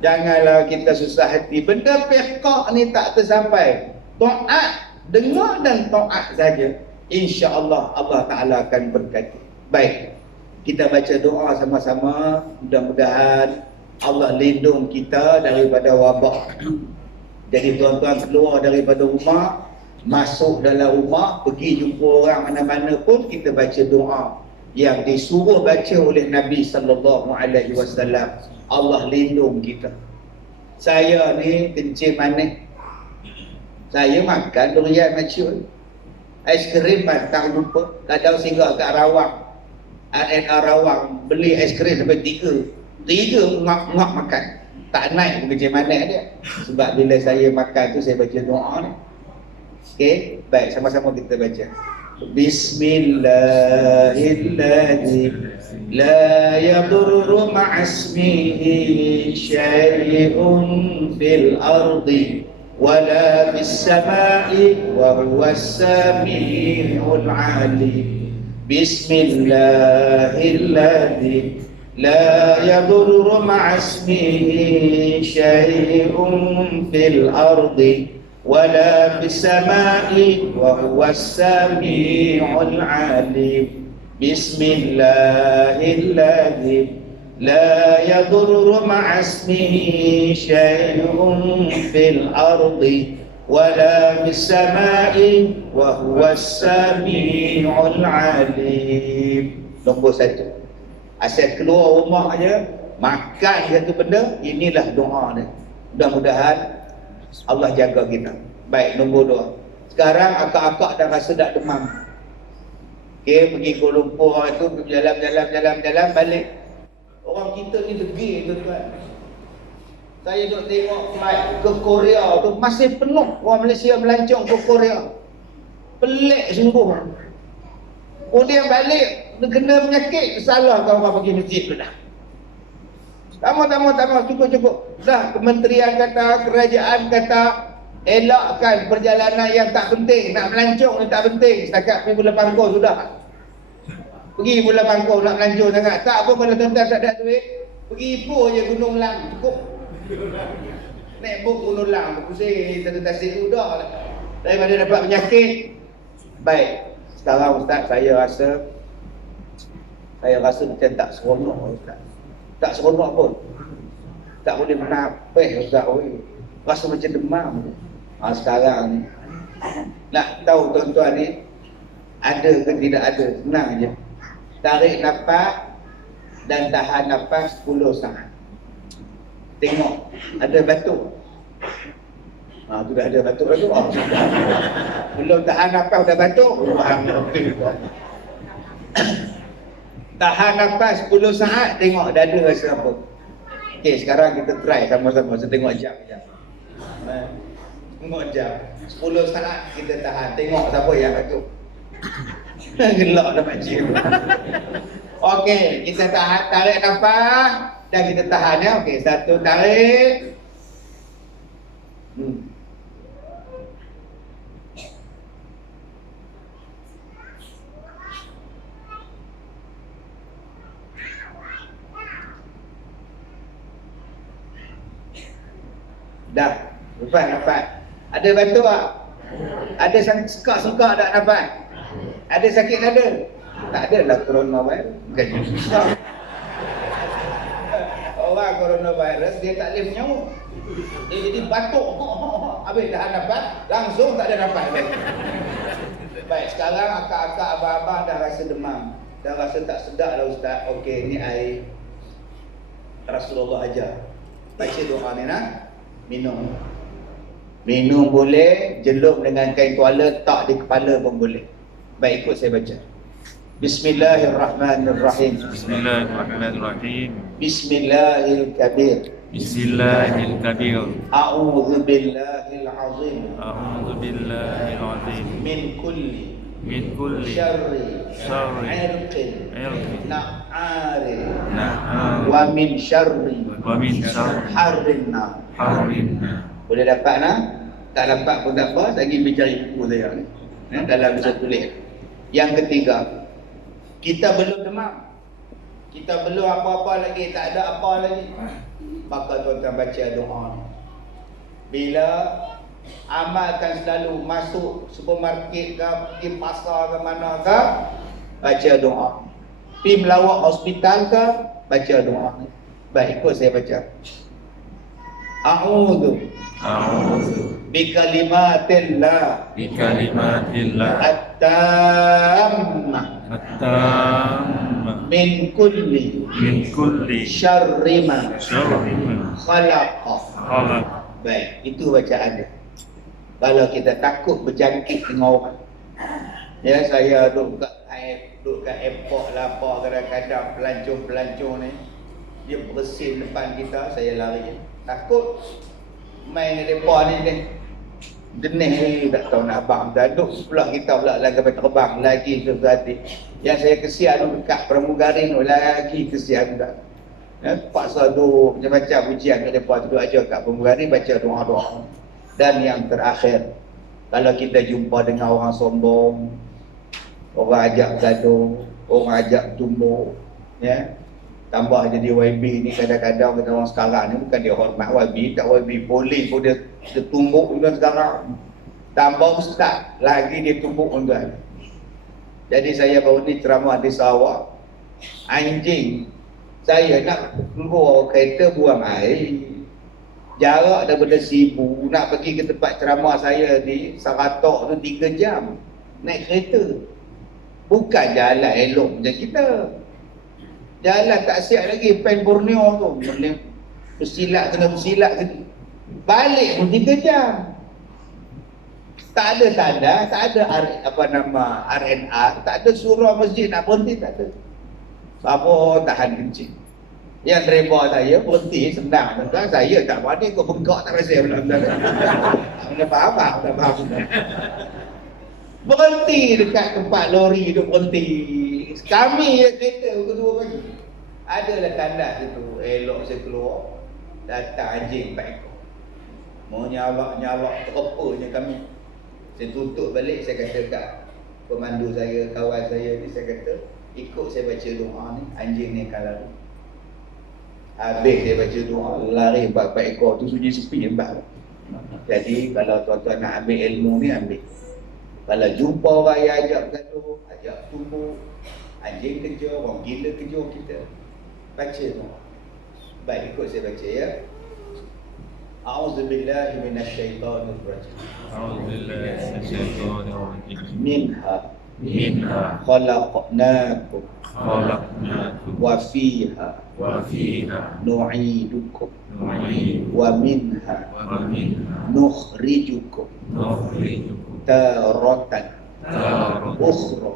Janganlah kita susah hati. Benda fiqh ni tak tersampai. Taat, dengar dan taat saja. InsyaAllah Allah Ta'ala akan berkati. Baik, kita baca doa sama-sama. Mudah-mudahan Allah lindung kita daripada wabak. Jadi tuan-tuan keluar daripada rumah, masuk dalam rumah, pergi jumpa orang mana-mana pun, kita baca doa yang disuruh baca oleh Nabi SAW. Allah lindung kita. Saya ni kencing manis, saya makan durian maciun. Ais krim batang lupa. Kadang singgah kat Rawang, RNR Rawang, beli ais krim sampai 3 ngak makan. Tak naik pun kencing manis dia. Sebab bila saya makan tu saya baca doa ni. Okey, baik, sama-sama kita baca. Bismillahirrahmanirrahim. La yadurru ma'asmihi syai'un fil ardi wala bis sama'i wa huwas sami'ul 'alim. Bismillahirrahmanirrahim. La yadurru ma'asmihi syai'un fil ardi wala bis sama'i wa huwas sami'ul 'alim. Bismillahirrahmanirrahim. لا يضر مع اسمه شيء في الأرض ولا في السماء وهو السميع العليم. Nombor 1. Asal keluar rumah aja, makan satu benda, inilah doa ni. Mudah-mudahan Allah jaga kita. Baik, nombor 2. Sekarang akak-akak dah rasa dah demam. Okey, pergi Kuala Lumpur itu, jalan balik. Orang kita ni degil tuan-tuan. Saya duk tengok flight ke Korea tu masih penuh orang Malaysia melancong ke Korea. Pelik sungguh. Kemudian balik dia kena penyakit, salah kau orang pergi masjid tu dah. Tama, cukup. Dah kementerian kata, kerajaan kata elakkan perjalanan yang tak penting, nak melancong ni tak penting. Setakat pergi bulan Pangkor sudah. Pergi bulan Bangkok nak melancong sangat. Tak apa kalau tuan-tuan tak ada duit, pergi Ipoh je Gunung Lang, cukup. Naik bot Gunung Lang, pusing satu tasik sudah lah. Daripada dapat penyakit. Baik, sekarang Ustaz saya rasa macam tak seronok Ustaz. Tak seronok pun. Tak boleh menapis Ustaz. Rasa macam demam. Sekarang ni nak tahu tuan-tuan ni ada ke tidak ada, senang je. Tarik nafas dan tahan nafas 10 saat. Tengok, ada batuk. Tu dah ada batuk dah tu. Belum tahan nafas dah batuk. Tahan nafas 10 saat, tengok dada rasa apa. Okey, sekarang kita try sama-sama. Saya tengok jam. Tengok jam. 10 saat kita tahan. Tengok siapa yang batuk. Gelak dah makcik. Okey, kita tahan, tarik nafas dan kita tahan ya. Okey, 1 tarik. Dah, lepas nafas. Ada batuk tak? Ada suka tak nafas? Ada sakit dada? Tak ada lah coronavirus. Bukan susah. Orang coronavirus dia tak boleh menyaut. Dia jadi batuk. Habis dah nafas, langsung tak ada nafas. Baik, sekarang akak-akak abang-abang dah rasa demam. Dah rasa tak sedap lah ustaz. Okey, ni air Rasulullah ajar. Baca doa ni nak. Minum boleh, jelup dengan kain tuala, tak di kepala pun boleh. Baik, ikut saya baca. Bismillahirrahmanirrahim. Bismillahirrahmanirrahim. Bismillahirkabir. Bismillahirkabir. A'udzu billahil azim. A'udzu billahil azim. Min kulli Syarri. irqin na'arin Na'am. wa min syarri Wa min syarri harrin nar. harinna. Boleh dapat nak? Tak dapat pun tak apa, lagi mencari buku saya ni. Dalam bisa tulis. Yang ketiga, kita belum demam. Kita belum apa-apa lagi, tak ada apa lagi. Maka tuan-tuan baca doa ni. Bila amalkan selalu masuk supermarket ke, pergi pasar ke mana ke, baca doa. Pergi melawat hospital ke, baca doa ni. Baik, ikut saya baca. A'udzu bikalimatillah Bikalimatillah at-tammah at-tammah min kulli min kulli syarri ma syarri ma khalaqa. khalaq. Baik, itu bacaan dia. Kalau kita takut berjangkit dengan orang. Ya, saya duduk kat airport lah apa, kadang-kadang pelancong-pelancong ni dia bersin depan kita, saya lari. Takut main depa ni jenis tak tahu nak abang duduk sebelah kita pula lagi terbang lagi ke berarti. Yang saya kesian tu dekat pramugari tu lagi kesian dah. Ya, paksa tu macam-macam ujian kat depa tu aja kat pramugari baca doa-doa. Dan yang terakhir, kalau kita jumpa dengan orang sombong, orang ajak gaduh, orang ajak tumbuk, ya. Tambah jadi YB ni kadang-kadang kita orang sekarang ni bukan dia hormat YB, tak YB polis pun dia tumbuk tuan sekarang. Tambah ustaz lagi dia tumbuk tuan. Jadi saya baru ni ceramah di Sarawak. Anjing saya nak keluar kereta buang air. Jarak daripada Sibu nak pergi ke tempat ceramah saya di Saratok tu 3 jam naik kereta. Bukan jalan elok macam kita. Jalan tak siap lagi, pen Borneo tu. Bersilat kena bersilat kena. Balik pun 3 jam. Tak ada tanda, tak ada RNR, tak ada surau masjid nak berhenti, tak ada. Sabar tahan kencing. Yang driver saya berhenti senang. Tentang saya tak berani, kau bengkak tak rasa pula. Tak faham. Berhenti dekat tempat lori tu, berhenti. Kami je kereta kedua pagi. Adalah tanda situ. Elok saya keluar, datang anjing 4 ekor. Mau nyalak terpanya kami. Saya tutup balik, saya kata kat pemandu saya, kawan saya ni, saya kata ikut saya baca doa ni, anjing ni akan lari. Habis saya baca doa, lari 4 ekor tu sunyi sepi empat. Jadi kalau tuan-tuan nak ambil ilmu ni, ambil. Kalau jumpa orang yang ajak gaduh, ajak tumbuk, anjing kejar, orang gila kejar kita, baca doa. Baik, ikut saya baca ya. A'udzubillahi minasyaitonirrajim. A'udzubillahi minasyaitonirrajim. Minha khalaqnakum wa fiha nu'idukum wa minha nukhrijukum taratan ukhra.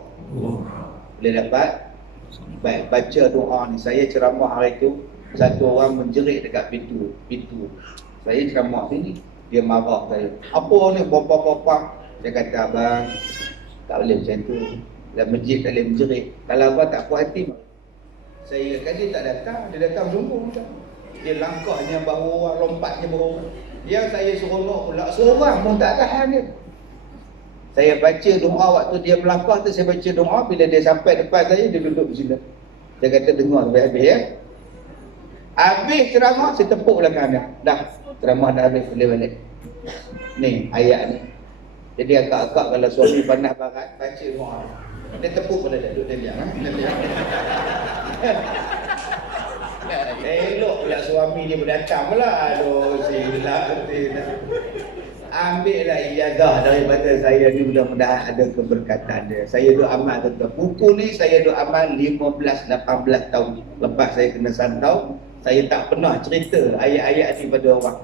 Boleh dapat? Baik, baca doa ni. Saya ceramah hari tu, satu orang menjerit dekat pintu. Saya ceramah sini, dia marah saya. Apa ni bapa-bapa? Saya kata, abang, tak boleh macam tu. Dalam masjid tak boleh menjerit. Kalau abang tak puas hati, saya kan dia tak datang. Dia datang sombong macam. Dia langkahnya baru orang, lompatnya baru orang. Yang saya seronok pula, seorang pun tak tahan dia. Saya baca doa waktu dia melangkah tu, saya baca doa. Bila dia sampai depan saya, dia duduk di sini. Dia kata, dengar habis-habis ya. Habis ceramah, saya tepuk belakang dia. Dah, ceramah dah habis, boleh balik. Ni ayat ni. Jadi akak-akak kalau suami pandai barat, baca semua. Dia tepuk pada duduk dia diam. Elok pula suami dia berdatang pula. Aduh, silap. Ambillah ijazah daripada saya ni, mudah-mudahan ada keberkatan dia. Saya duk amal tuan-tuan. Buku ni saya duk amal 15-18 tahun lepas saya kena santau. Saya tak pernah cerita ayat-ayat ni pada orang.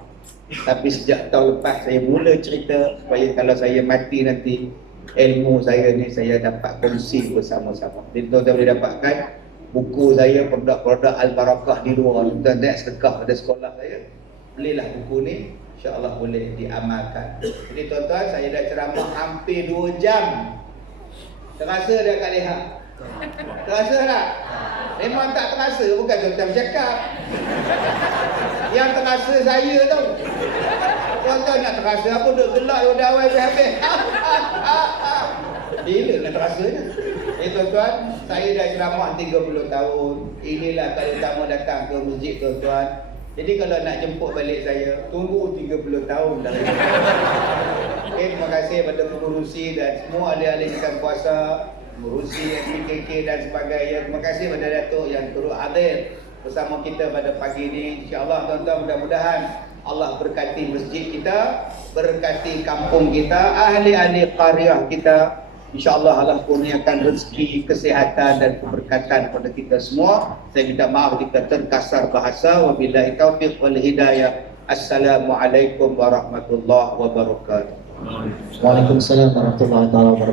Tapi sejak tahun lepas saya mula cerita supaya kalau saya mati nanti ilmu saya ni saya dapat kongsi bersama-sama. Jadi tuan-tuan boleh dapatkan buku saya, produk-produk Al-Barakah di luar. Tuan-tuan nak sedekah pada sekolah saya, belilah buku ni, insya-Allah boleh diamalkan. Jadi tuan-tuan, saya dah ceramah hampir 2 jam. Terasa dah Kak Leha? Terasa tak? Memang tak terasa, bukan tuan-tuan bercakap. Yang terasa saya tau. Tuan-tuan nak terasa apa, duduk gelak dah awal habis. Bila nak terasanya? Tuan-tuan, saya dah ceramah 30 tahun. Inilah kali pertama datang ke masjid tuan-tuan. Jadi kalau nak jemput balik saya, tunggu 30 tahun dari terima kasih pada pengurusi dan semua ahli-ahli ikan puasa, pengurusi PKK dan sebagainya. Terima kasih pada Datuk yang turut hadir bersama kita pada pagi ini. InsyaAllah tuan-tuan, mudah-mudahan Allah berkati masjid kita, berkati kampung kita, ahli-ahli qaryah kita. InsyaAllah Allah kurniakan rezeki, kesihatan dan keberkatan kepada kita semua. Saya minta maaf jika terkasar bahasa. Wabillahi taufiq wal hidayah. Assalamualaikum warahmatullahi wabarakatuh. Waalaikumsalam warahmatullahi wabarakatuh.